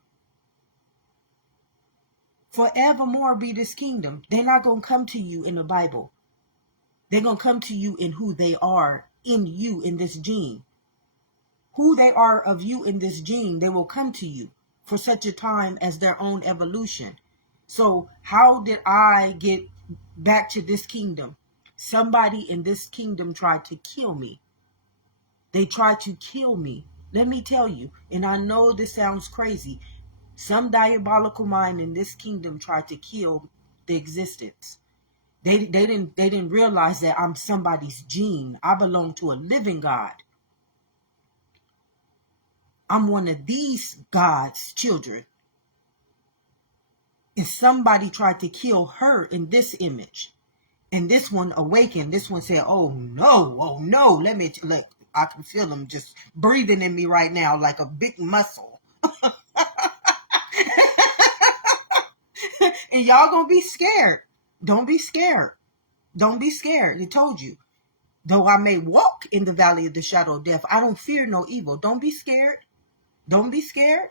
Forevermore be this kingdom. They're not going to come to you in the Bible. They're going to come to you in who they are in you, in this gene. Who they are of you in this gene, they will come to you for such a time as their own evolution. So how did I get back to this kingdom? Somebody in this kingdom tried to kill me. They tried to kill me. Let me tell you, and I know this sounds crazy, some diabolical mind in this kingdom tried to kill the existence. They didn't realize that I'm somebody's gene. I belong to a living God. I'm one of these God's children. And somebody tried to kill her in this image. And this one awakened. This one said, oh no, let I can feel them just breathing in me right now like a big muscle. And y'all gonna be scared. Don't be scared. Don't be scared. I told you. Though I may walk in the valley of the shadow of death, I don't fear no evil. Don't be scared. Don't be scared.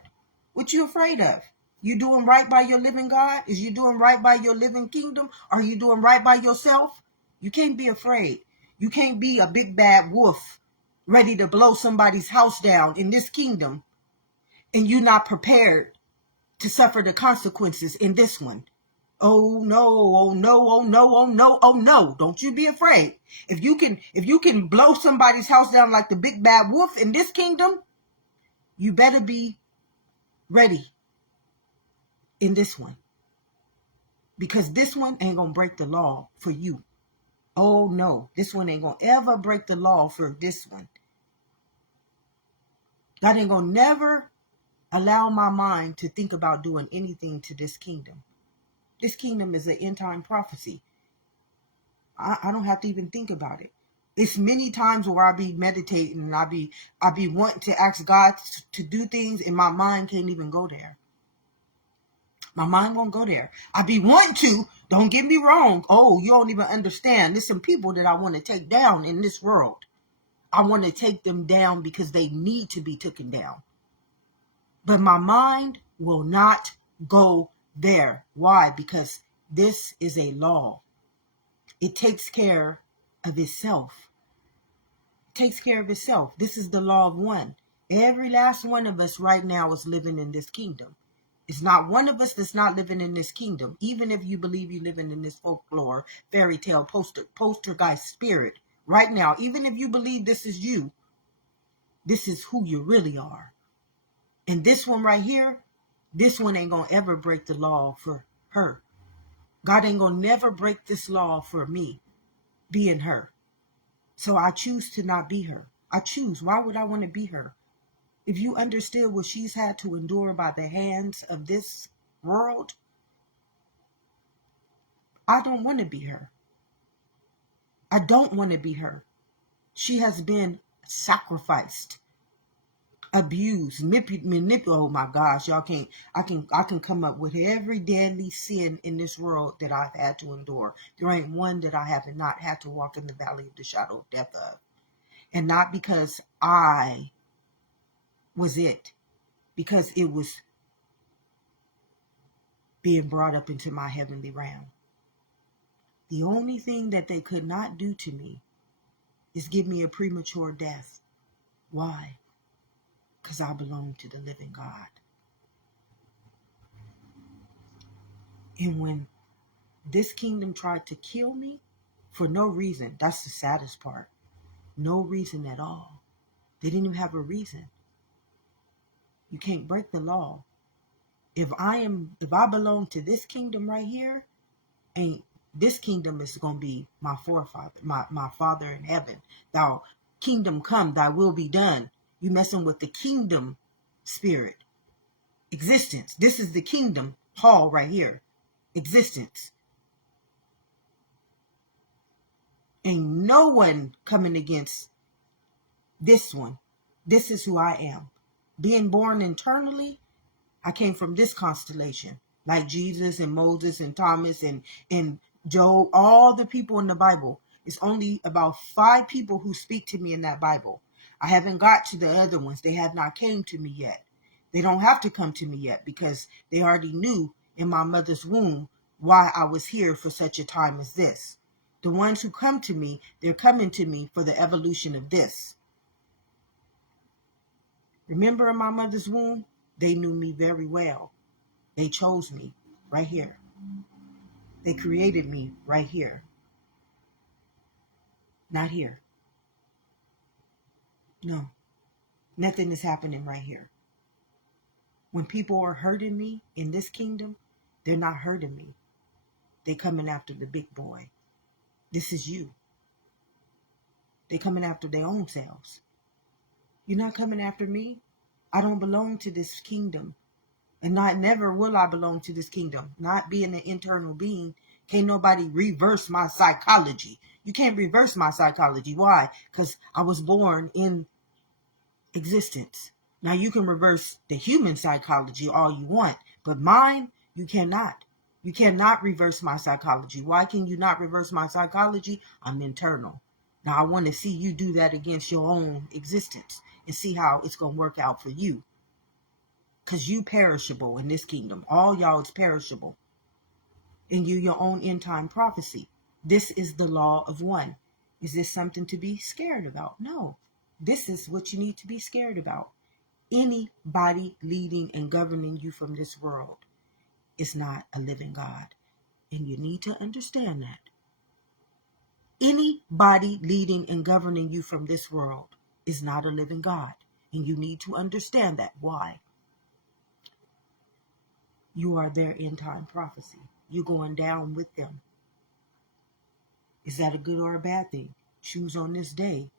What you afraid of? You doing right by your living God? Is you doing right by your living kingdom? Are you doing right by yourself? You can't be afraid. You can't be a big bad wolf ready to blow somebody's house down in this kingdom and you not prepared to suffer the consequences in this one. Oh no, oh no, oh no, oh no, oh no. Don't you be afraid. If you can blow somebody's house down like the big bad wolf in this kingdom, you better be ready in this one. Because this one ain't gonna break the law for you. Oh no, this one ain't gonna ever break the law for this one. God ain't gonna never allow my mind to think about doing anything to this kingdom. This kingdom is an end time prophecy. I don't have to even think about it. It's many times where I be meditating and I be wanting to ask God to do things and my mind can't even go there. My mind won't go there. I be wanting to. Don't get me wrong. Oh, you don't even understand. There's some people that I want to take down in this world. I want to take them down because they need to be taken down. But my mind will not go there. Why? Because this is a law. It takes care of itself. It takes care of itself. This is the law of one. Every last one of us right now is living in this kingdom. It's not one of us that's not living in this kingdom. Even if you believe you're living in this folklore, fairy tale, poltergeist spirit. Right now, even if you believe this is you, this is who you really are. And this one right here, this one ain't going to ever break the law for her. God ain't going to never break this law for me, being her. So I choose to not be her. I choose. Why would I want to be her? If you understood what she's had to endure by the hands of this world, I don't want to be her. I don't want to be her. She has been sacrificed, abused, manipulated. Oh my gosh, y'all can't. I can come up with every deadly sin in this world that I've had to endure. There ain't one that I have not had to walk in the valley of the shadow of death of, and not because I was it, because it was being brought up into my heavenly realm. The only thing that they could not do to me is give me a premature death. Why? Because I belong to the living God. And when this kingdom tried to kill me for no reason, that's the saddest part. No reason at all. They didn't even have a reason. You can't break the law. If I belong to this kingdom right here, and this kingdom is going to be my forefather, my father in heaven. Now, Kingdom come, thy will be done. You messing with the kingdom spirit. Existence. This is the kingdom hall right here. Existence. Ain't no one coming against this one. This is who I am. Being born internally, I came from this constellation. Like Jesus and Moses and Thomas and Job, all the people in the Bible. It's only about 5 people who speak to me in that Bible. I haven't got to the other ones. They have not came to me yet. They don't have to come to me yet because they already knew in my mother's womb why I was here for such a time as this. The ones who come to me, they're coming to me for the evolution of this. Remember in my mother's womb, they knew me very well. They chose me right here. They created me right here. Not here. No, nothing is happening right here. When people are hurting me in this kingdom, they're not hurting me. They're coming after the big boy. This is you. They're coming after their own selves. You're not coming after me. I don't belong to this kingdom. And never will I belong to this kingdom. Not being an internal being, can't nobody reverse my psychology. You can't reverse my psychology. Why? Because I was born in existence. Now you can reverse the human psychology all you want, but mine, you cannot. You cannot reverse my psychology. Why can you not reverse my psychology? I'm internal. Now I want to see you do that against your own existence and see how it's going to work out for you. Because you perishable in this kingdom. All y'all is perishable. And you your own end time prophecy. This is the law of one. Is this something to be scared about? No. This is what you need to be scared about. Anybody leading and governing you from this world is not a living God. And you need to understand that. Anybody leading and governing you from this world is not a living God. And you need to understand that. Why? You are their end time prophecy. You're going down with them. Is that a good or a bad thing? Choose on this day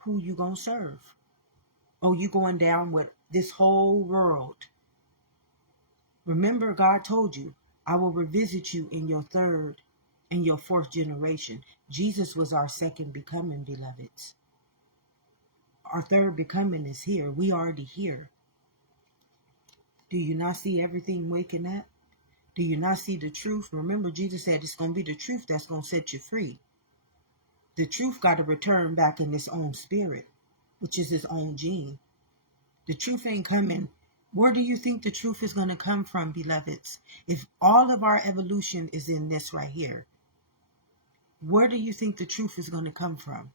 who you going to serve. Oh, you going down with this whole world. Remember, God told you, I will revisit you in your 3rd and your 4th generation. Jesus was our 2nd becoming, beloveds. Our 3rd becoming is here. We already here. Do you not see everything waking up? Do you not see the truth? Remember, Jesus said it's going to be the truth that's going to set you free. The truth got to return back in its own spirit, which is its own gene. The truth ain't coming. Where do you think the truth is going to come from, beloveds? If all of our evolution is in this right here, where do you think the truth is going to come from?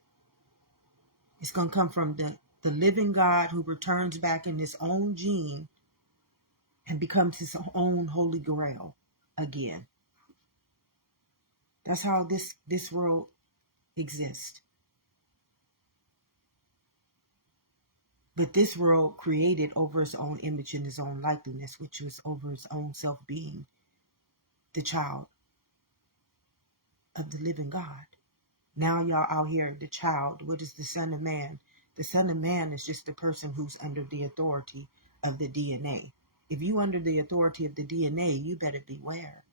It's going to come from the living God who returns back in his own gene and becomes his own holy grail again. That's how this world exists. But this world created over its own image and its own likeness, which was over its own self-being, the child of the living God. Now y'all out here, the child, what is the Son of Man? The Son of Man is just the person who's under the authority of the DNA. If you under the authority of the DNA, you better beware.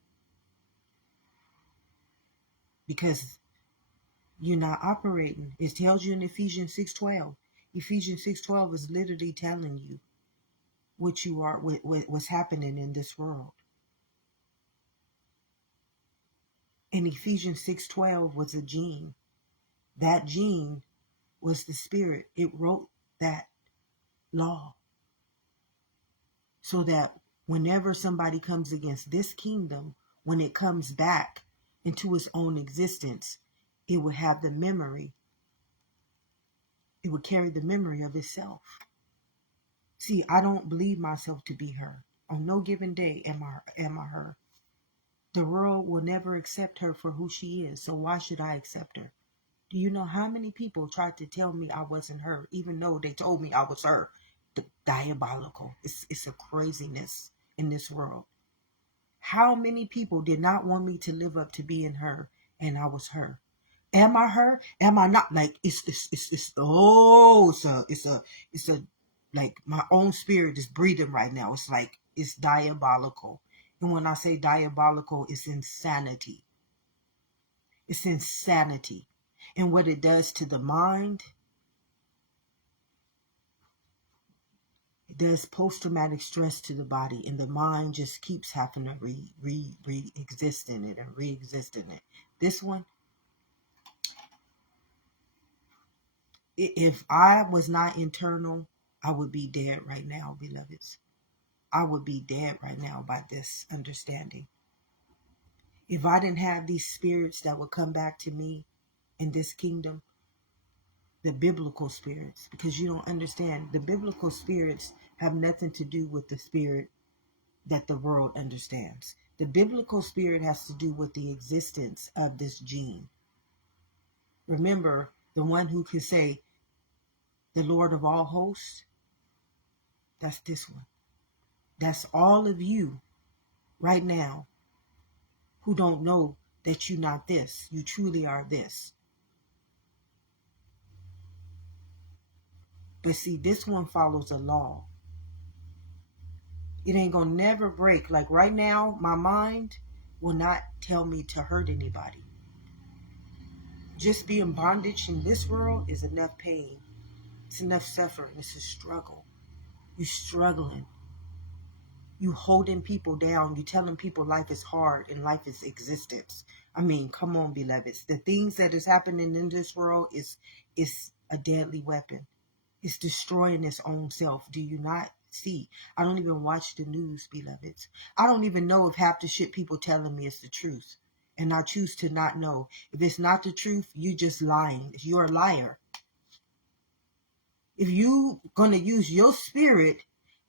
Because you're not operating. It tells you in Ephesians 6:12. Ephesians 6:12 is literally telling you what you are, what's happening in this world. And Ephesians 6:12 was a gene. That gene was the spirit. It wrote that law. So that whenever somebody comes against this kingdom, when it comes back into its own existence, it would have the memory. It would carry the memory of itself. See, I don't believe myself to be her. On no given day am I her. The world will never accept her for who she is, so why should I accept her? Do you know how many people tried to tell me I wasn't her, even though they told me I was her? Diabolical. It's a craziness in this world. How many people did not want me to live up to being her, and I was her? Am I her? Am I not? Like it's a like my own spirit is breathing right now. It's like it's diabolical. And when I say diabolical, it's insanity. It's insanity. And what it does to the mind, it does post-traumatic stress to the body, and the mind just keeps having to re-exist in it and re-exist in it. This one, if I was not internal, I would be dead right now, beloveds. I would be dead right now by this understanding. If I didn't have these spirits that would come back to me in this kingdom, the biblical spirits, because you don't understand, the biblical spirits have nothing to do with the spirit that the world understands. The biblical spirit has to do with the existence of this gene. Remember, the one who can say, the Lord of all hosts, that's this one. That's all of you right now who don't know that you're not this. You truly are this. But see, this one follows a law. It ain't gonna never break. Like right now, my mind will not tell me to hurt anybody. Just being bondage in this world is enough pain. It's enough suffering. It's a struggle. You're struggling. You holding people down. You telling people life is hard and life is existence. I mean, come on, beloveds. The things that is happening in this world is a deadly weapon. It's destroying its own self. Do you not see? I don't even watch the news, beloveds. I don't even know if half the shit people telling me is the truth. And I choose to not know. If it's not the truth, you just lying. You're a liar. If you gonna use your spirit,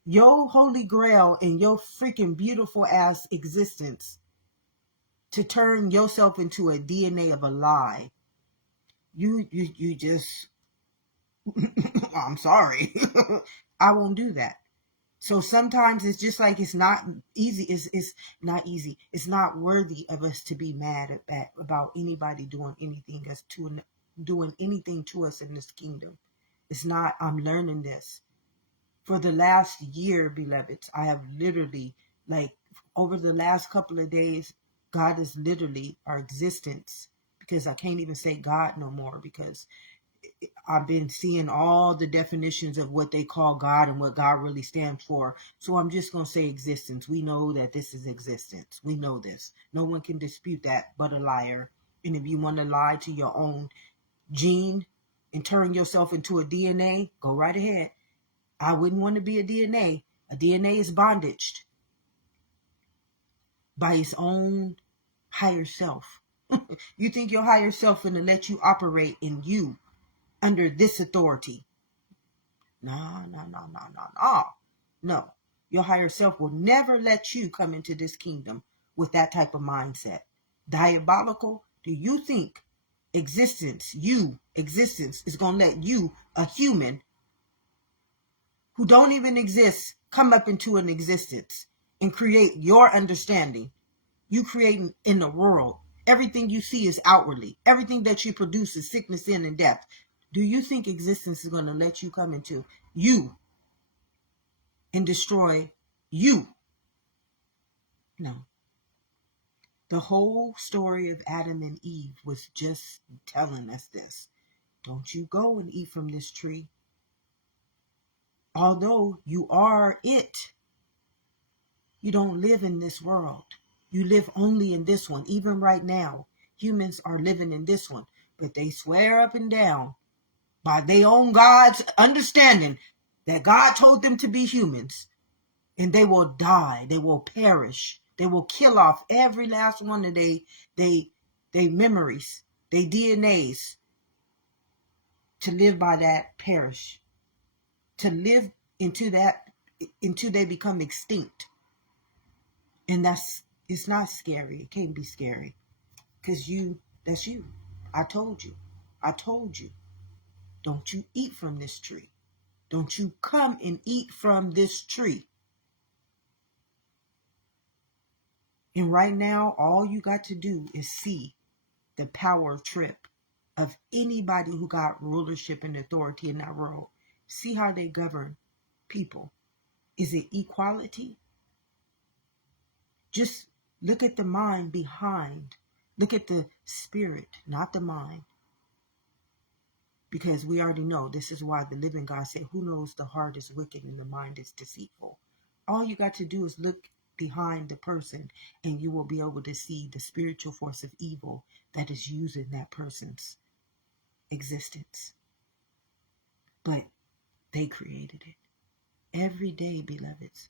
your holy grail, and your freaking beautiful ass existence to turn yourself into a DNA of a lie, you just I'm sorry. I won't do that. So sometimes it's just like it's not easy. It's not easy. It's not worthy of us to be mad about anybody doing anything doing anything to us in this kingdom. It's not. I'm learning this. For the last year, beloveds, I have literally, like, over the last couple of days, God is literally our existence, because I can't even say God no more, because I've been seeing all the definitions of what they call God and what God really stands for. So I'm just going to say existence. We know that this is existence. We know this. No one can dispute that but a liar. And if you want to lie to your own gene and turn yourself into a DNA, go right ahead. I wouldn't want to be a DNA. A DNA is bondaged by its own higher self. You think your higher self going to let you operate in you under this authority? No. No. Your higher self will never let you come into this kingdom with that type of mindset. Diabolical. Do you think existence is going to let you, a human who don't even exist, come up into an existence and create your understanding? You create in the world. Everything you see is outwardly. Everything that you produce is sickness, sin, and death. Do you think existence is going to let you come into you and destroy you? No. The whole story of Adam and Eve was just telling us this. Don't you go and eat from this tree. Although you are it, you don't live in this world. You live only in this one. Even right now, humans are living in this one. But they swear up and down by their own God's understanding that God told them to be humans. And they will die. They will perish. They will kill off every last one of they memories, their DNAs, to live by that perish. To live into that until they become extinct. And it's not scary. It can't be scary. Because that's you. I told you. Don't you eat from this tree. Don't you come and eat from this tree. And right now, all you got to do is see the power trip. of anybody who got rulership and authority in that world. See how they govern people. Is it equality? Just look at the mind behind. Look at the spirit, not the mind. Because we already know this is why the living God said, who knows the heart is wicked and the mind is deceitful. All you got to do is look behind the person and you will be able to see the spiritual force of evil that is using that person's existence. But they created it. Every day, beloveds,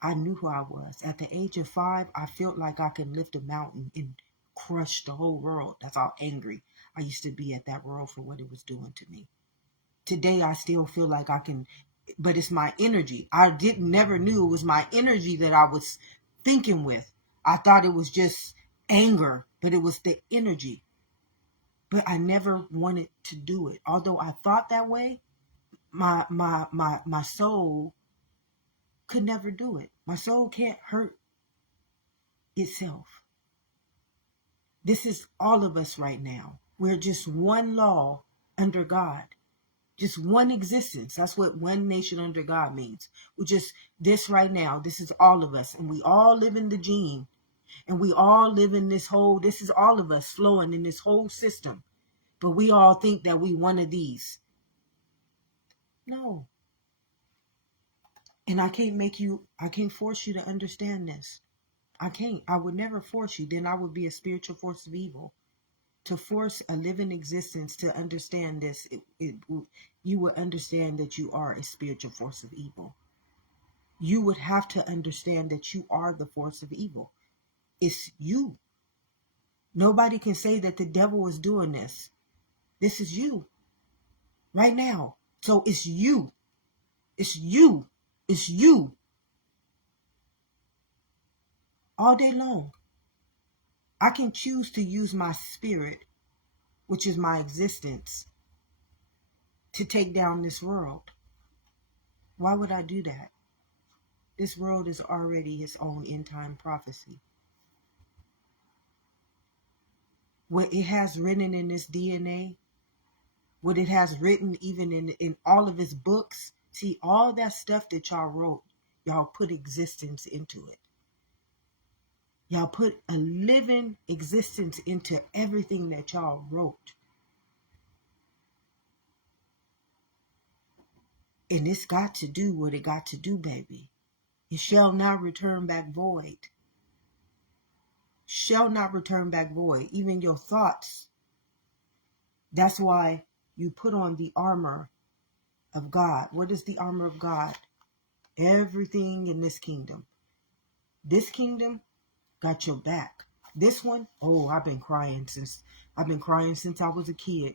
I knew who I was. At the age of 5, I felt like I could lift a mountain and crush the whole world. That's how angry I used to be at that world for what it was doing to me. Today, I still feel like I can, but it's my energy. I never knew it was my energy that I was thinking with. I thought it was just anger, but it was the energy. But I never wanted to do it. Although I thought that way, my soul could never do it. My soul can't hurt itself. This is all of us right now. We're just one law under God. Just one existence. That's what one nation under God means. We're just this right now. This is all of us. And we all live in the gene. And we all live in this is all of us flowing in this whole system. But we all think that we one of these. No. And I can't force you to understand this. I can't. I would never force you. Then I would be a spiritual force of evil. To force a living existence to understand this, you would understand that you are a spiritual force of evil. You would have to understand that you are the force of evil. It's you. Nobody can say that the devil is doing this. This is you. Right now. So it's you. It's you. It's you. All day long. I can choose to use my spirit, which is my existence, to take down this world. Why would I do that? This world is already its own end-time prophecy. What it has written in its DNA, what it has written even in all of its books, see, all that stuff that y'all wrote, y'all put existence into it. Y'all put a living existence into everything that y'all wrote. And it's got to do what it got to do, baby. It shall not return back void. Shall not return back void. Even your thoughts. That's why you put on the armor of God. What is the armor of God? Everything in this kingdom. This kingdom got your back. This one, oh, I've been crying since I was a kid.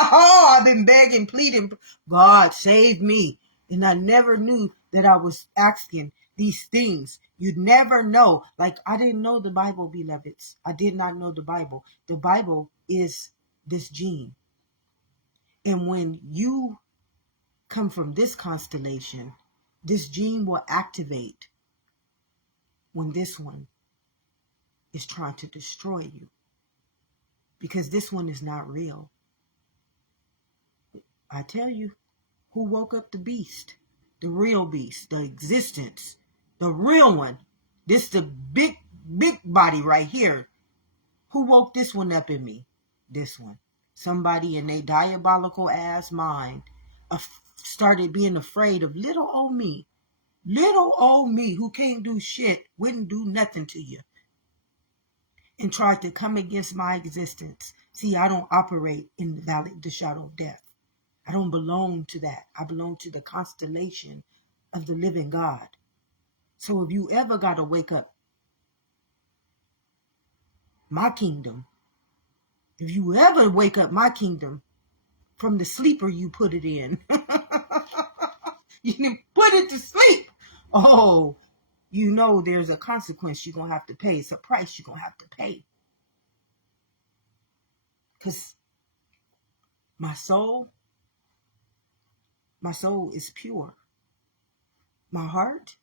Oh, I've been begging, pleading, God, save me. And I never knew that I was asking these things. You'd never know. Like, I didn't know the Bible, beloveds. I did not know the Bible. The Bible is this gene. And when you come from this constellation, this gene will activate when this one is trying to destroy you. Because this one is not real. I tell you, who woke up the beast? The real beast, the existence, the real one. This the big body right here. Who woke this one up in me? This one. Somebody in their diabolical ass mind started being afraid of little old me. Little old me who can't do shit, wouldn't do nothing to you. And tried to come against my existence. See, I don't operate in the valley of the shadow of death. I don't belong to that. I belong to the constellation of the living God. So if you ever got to wake up my kingdom, if you ever wake up my kingdom from the sleeper you put it in, you can put it to sleep. Oh, you know there's a consequence you're going to have to pay. It's a price you're going to have to pay. Because my soul is pure. My heart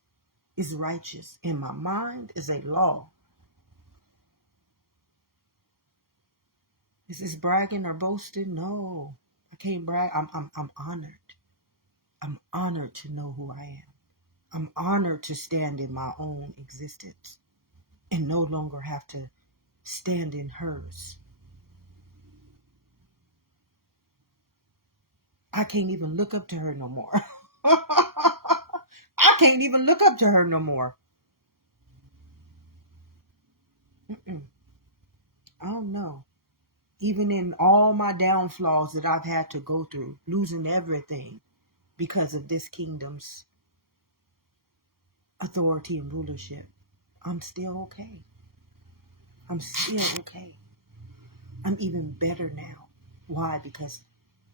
is righteous. And my mind is a law. Is this bragging or boasting? No, I can't brag. I'm honored. I'm honored to know who I am. I'm honored to stand in my own existence and no longer have to stand in hers. I can't even look up to her no more. I can't even look up to her no more. Mm-mm. I don't know. Even in all my downfalls that I've had to go through, losing everything because of this kingdom's authority and rulership, I'm still okay. I'm still okay. I'm even better now. Why? Because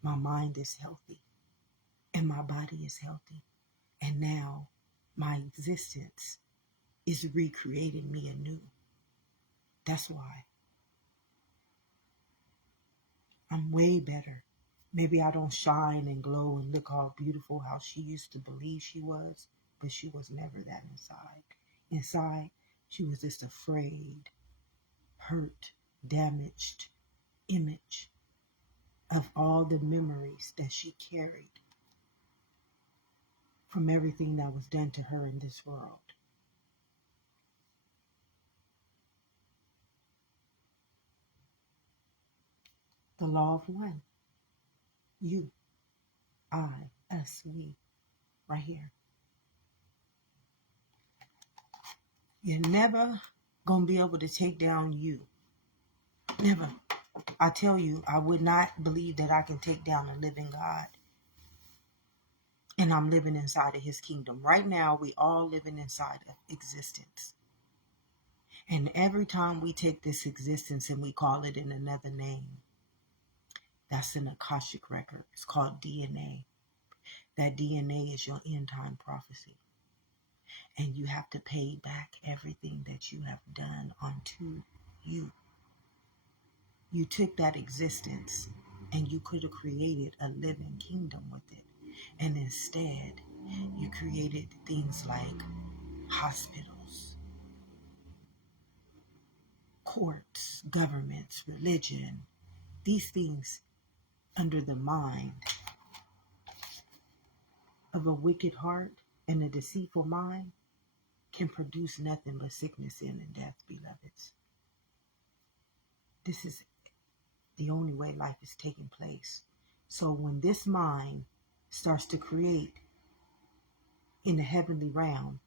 my mind is healthy and my body is healthy. And now my existence is recreating me anew. That's why I'm way better. Maybe I don't shine and glow and look all beautiful how she used to believe she was, but she was never that inside. Inside, she was just afraid, hurt, damaged image of all the memories that she carried from everything that was done to her in this world. The law of one. You, I, us, we, right here. You're never going to be able to take down you. Never. I tell you, I would not believe that I can take down a living God. And I'm living inside of his kingdom. Right now, we all living inside of existence. And every time we take this existence and we call it in another name, that's an Akashic record. It's called DNA. That DNA is your end time prophecy. And you have to pay back everything that you have done unto you. You took that existence and you could have created a living kingdom with it. And instead, you created things like hospitals, courts, governments, religion. These things under the mind of a wicked heart and a deceitful mind can produce nothing but sickness, sin, and death, beloveds. This is the only way life is taking place. So when this mind starts to create in the heavenly realm,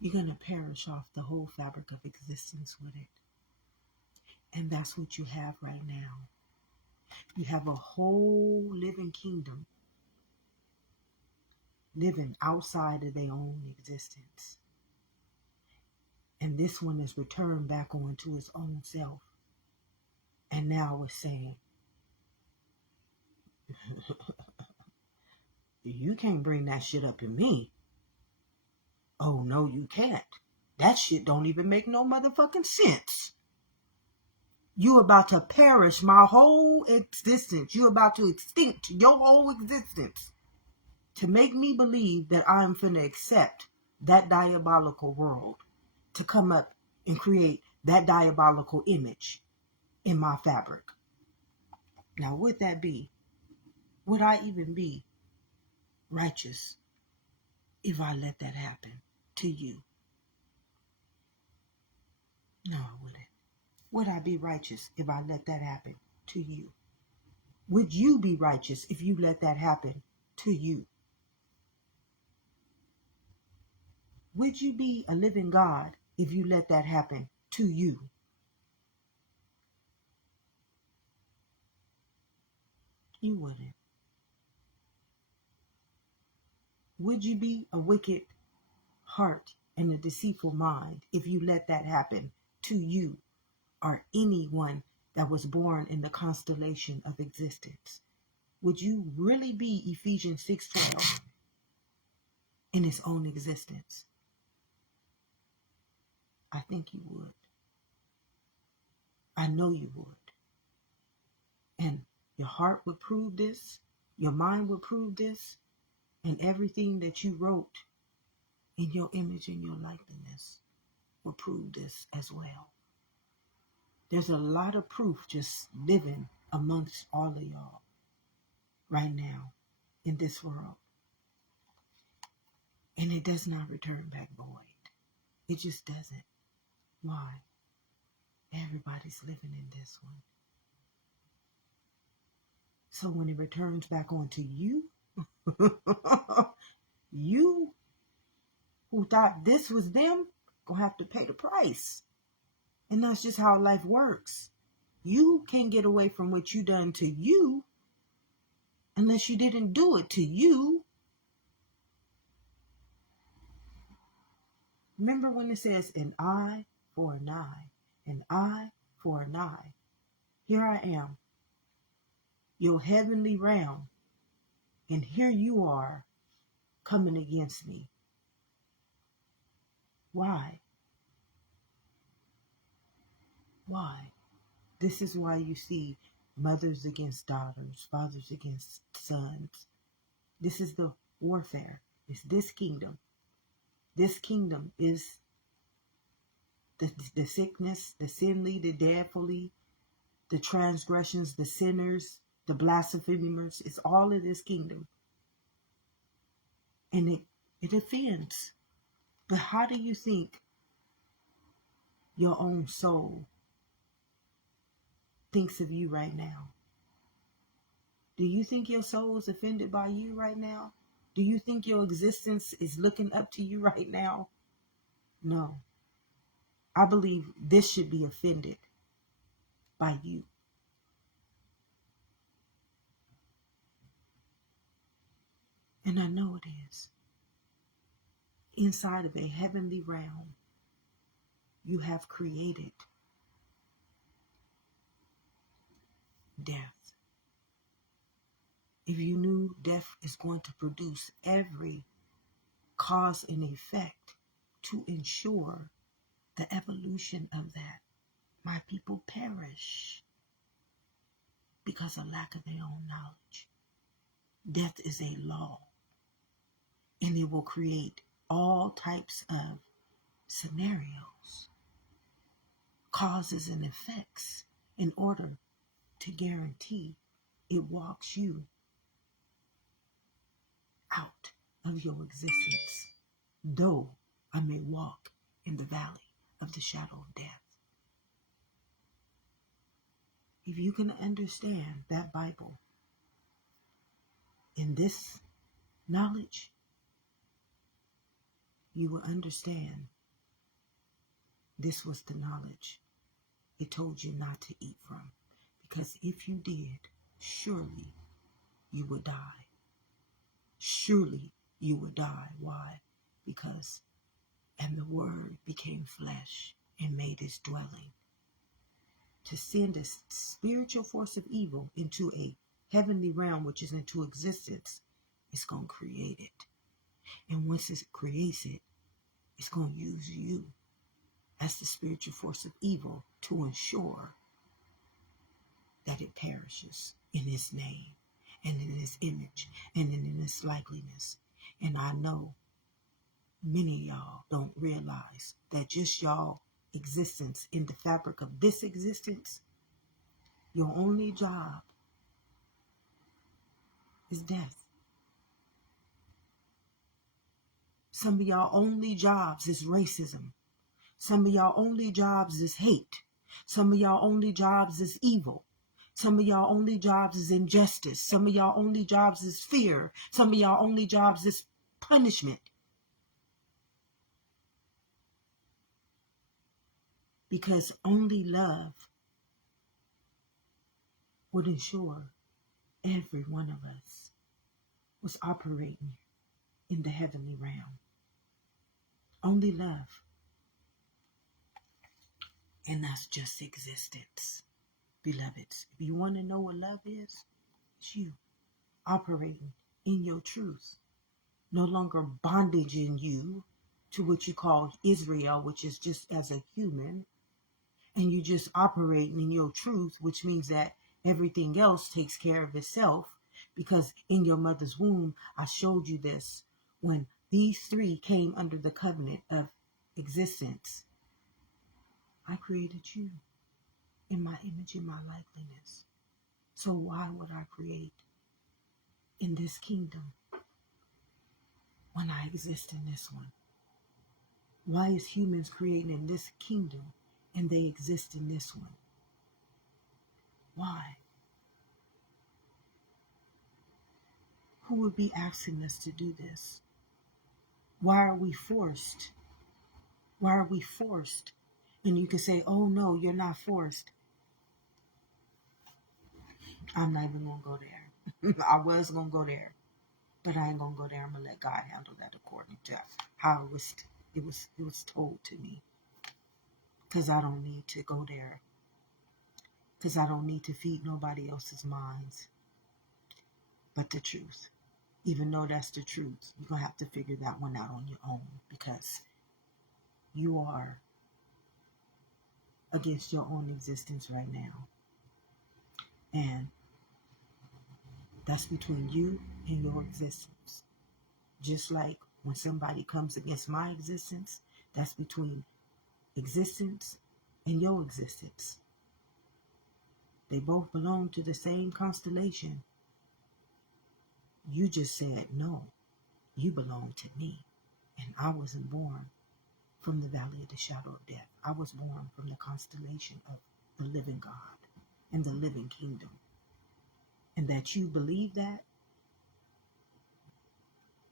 you're going to perish off the whole fabric of existence with it. And that's what you have right now. You have a whole living kingdom living outside of their own existence. And this one is returned back onto its own self. And now it's saying, you can't bring that shit up in me. Oh, no, you can't. That shit don't even make no motherfucking sense. You about to perish my whole existence. You about to extinct your whole existence to make me believe that I'm finna accept that diabolical world to come up and create that diabolical image in my fabric. Now, would that be, would I even be righteous if I let that happen to you? No, I wouldn't. Would I be righteous if I let that happen to you? Would you be righteous if you let that happen to you? Would you be a living God if you let that happen to you? You wouldn't. Would you be a wicked heart and a deceitful mind if you let that happen to you or anyone that was born in the constellation of existence? Would you really be Ephesians 6:12 in its own existence? I think you would. I know you would. And your heart would prove this, your mind would prove this, and everything that you wrote in your image and your likeness will prove this as well. There's a lot of proof just living amongst all of y'all right now in this world. And it does not return back void. It just doesn't. Why? Everybody's living in this one. So when it returns back onto you, you who thought this was them, gonna have to pay the price. And that's just how life works. You can't get away from what you done to you unless you didn't do it to you. Remember when it says an eye for an eye, an eye for an eye. Here I am, your heavenly realm, and here you are coming against me. Why? Why? This is why you see mothers against daughters, fathers against sons. This is the warfare. It's this kingdom. This kingdom is the sickness, the sinly, the deadfully, the transgressions, the sinners, the blasphemers. It's all of this kingdom. And it offends. But how do you think your own soul thinks of you right now? Do you think your soul is offended by you right now? Do you think your existence is looking up to you right now? No. I believe this should be offended by you. And I know it is. Inside of a heavenly realm, you have created death. If you knew death is going to produce every cause and effect to ensure the evolution of that, my people perish because of lack of their own knowledge. Death is a law, and it will create all types of scenarios, causes and effects in order to guarantee it walks you out of your existence. Though I may walk in the valley of the shadow of death. If you can understand that Bible in this knowledge, you will understand this was the knowledge it told you not to eat from. Because if you did, surely you would die. Surely you would die. Why? Because, and the Word became flesh and made his dwelling. To send a spiritual force of evil into a heavenly realm, which is into existence, it's going to create it. And once it creates it, it's going to use you as the spiritual force of evil to ensure that it perishes in his name and in his image and in his likeness. And I know many of y'all don't realize that just y'all existence in the fabric of this existence, your only job is death. Some of y'all only jobs is racism. Some of y'all only jobs is hate. Some of y'all only jobs is evil. Some of y'all only jobs is injustice. Some of y'all only jobs is fear. Some of y'all only jobs is punishment. Because only love would ensure every one of us was operating in the heavenly realm. Only love. And that's just existence. Beloveds, if you want to know what love is, it's you operating in your truth. No longer bondage in you to what you call Israel, which is just as a human. And you just operating in your truth, which means that everything else takes care of itself. Because in your mother's womb, I showed you this. When these three came under the covenant of existence, I created you. in my image and my likeness. So why would I create in this kingdom when I exist in this one? Why is humans creating in this kingdom and they exist in this one? Why? Who would be asking us to do this? Why are we forced? Why are we forced? And you can say, oh no, you're not forced. I'm not even going to go there. I was going to go there, but I ain't going to go there. I'm going to let God handle that according to how it was told to me. Because I don't need to go there. Because I don't need to feed nobody else's minds but the truth. Even though that's the truth, you're going to have to figure that one out on your own, because you are against your own existence right now. And that's between you and your existence. Just like when somebody comes against my existence, that's between existence and your existence. They both belong to the same constellation. You just said, no, you belong to me. And I wasn't born from the valley of the shadow of death. I was born from the constellation of the living God and the living kingdom. And that you believe that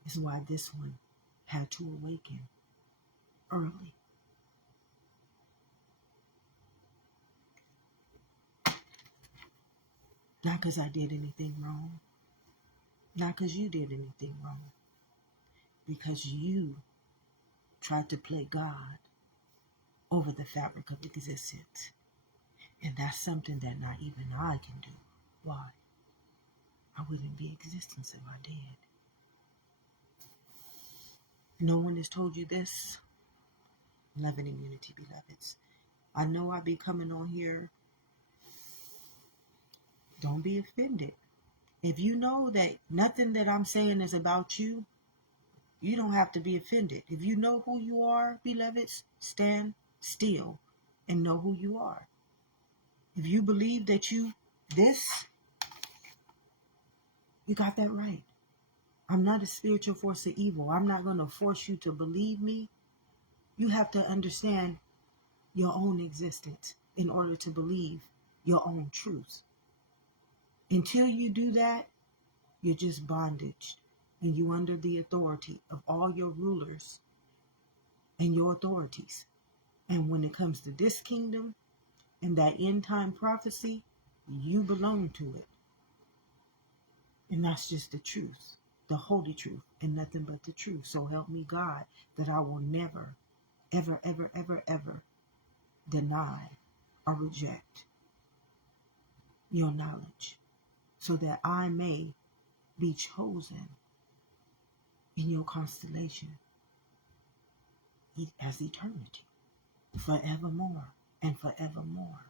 is why this one had to awaken early. Not because I did anything wrong. Not because you did anything wrong. Because you tried to play God over the fabric of existence. And that's something that not even I can do. Why? I wouldn't be existence if I did. No one has told you this. Love and immunity, beloveds. I know I be coming on here. Don't be offended. If you know that nothing that I'm saying is about you, you don't have to be offended. If you know who you are, beloveds, stand still and know who you are. If you believe that you got that right. I'm not a spiritual force of evil. I'm not going to force you to believe me. You have to understand your own existence in order to believe your own truth. Until you do that, you're just bondage, and you under the authority of all your rulers and your authorities. And when it comes to this kingdom and that end time prophecy, you belong to it. And that's just the truth, the holy truth, and nothing but the truth. So help me God that I will never, ever, ever, ever, ever deny or reject your knowledge, so that I may be chosen in your constellation as eternity, forevermore and forevermore.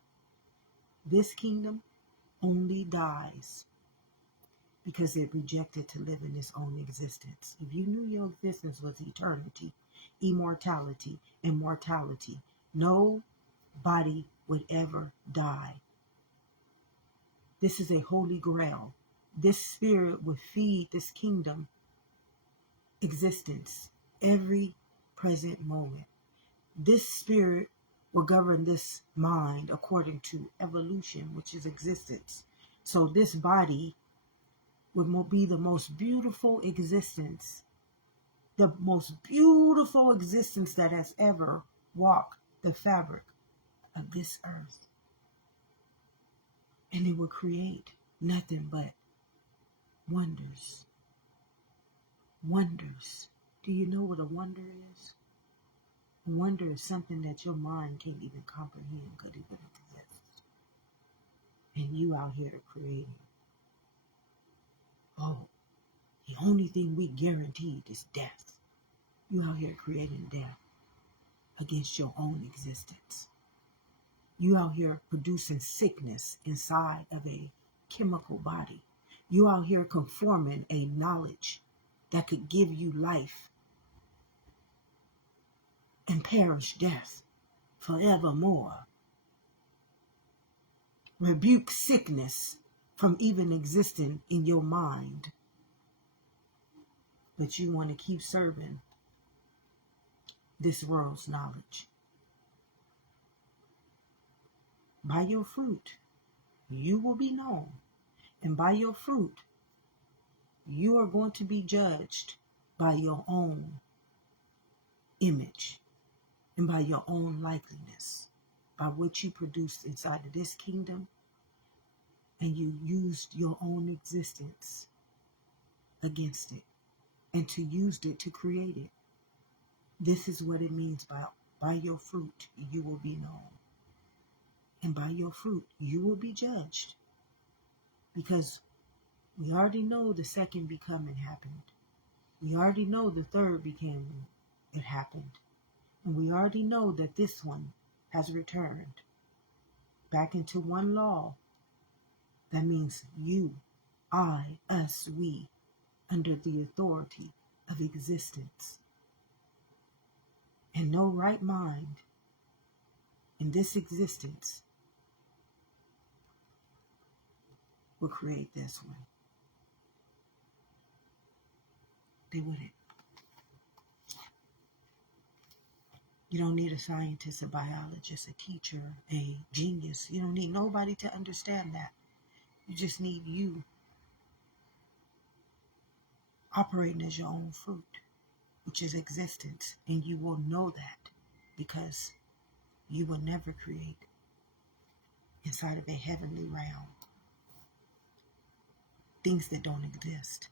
This kingdom only dies because it rejected to live in its own existence. If you knew your existence was eternity, immortality, and mortality, nobody would ever die. This is a holy grail. This spirit would feed this kingdom existence every present moment. This spirit will govern this mind according to evolution, which is existence. So this body would be the most beautiful existence, the most beautiful existence that has ever walked the fabric of this earth. And it will create nothing but wonders. Wonders. Do you know what a wonder is? A wonder is something that your mind can't even comprehend could even exist. And you out here creating. Oh, the only thing we guaranteed is death. You out here creating death against your own existence. You out here producing sickness inside of a chemical body. You out here conforming a knowledge that could give you life and perish death forevermore. rebuke sickness from even existing in your mind. But you want to keep serving this world's knowledge. By your fruit, you will be known. And by your fruit, you are going to be judged by your own image and by your own likeliness, by what you produced inside of this kingdom, and you used your own existence against it and to used it to create it. This is what it means by your fruit you will be known, and by your fruit you will be judged, because we already know the second becoming happened. We already know the third it happened. And we already know that this one has returned back into one law. That means you, I, us, we, under the authority of existence. And no right mind in this existence will create this one. They wouldn't. You don't need a scientist, a biologist, a teacher, a genius. You don't need nobody to understand that. You just need you operating as your own fruit, which is existence. And you will know that because you will never create inside of a heavenly realm things that don't exist,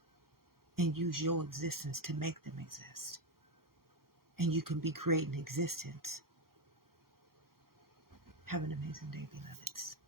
and use your existence to make them exist. And you can be creating existence. Have an amazing day, beloveds.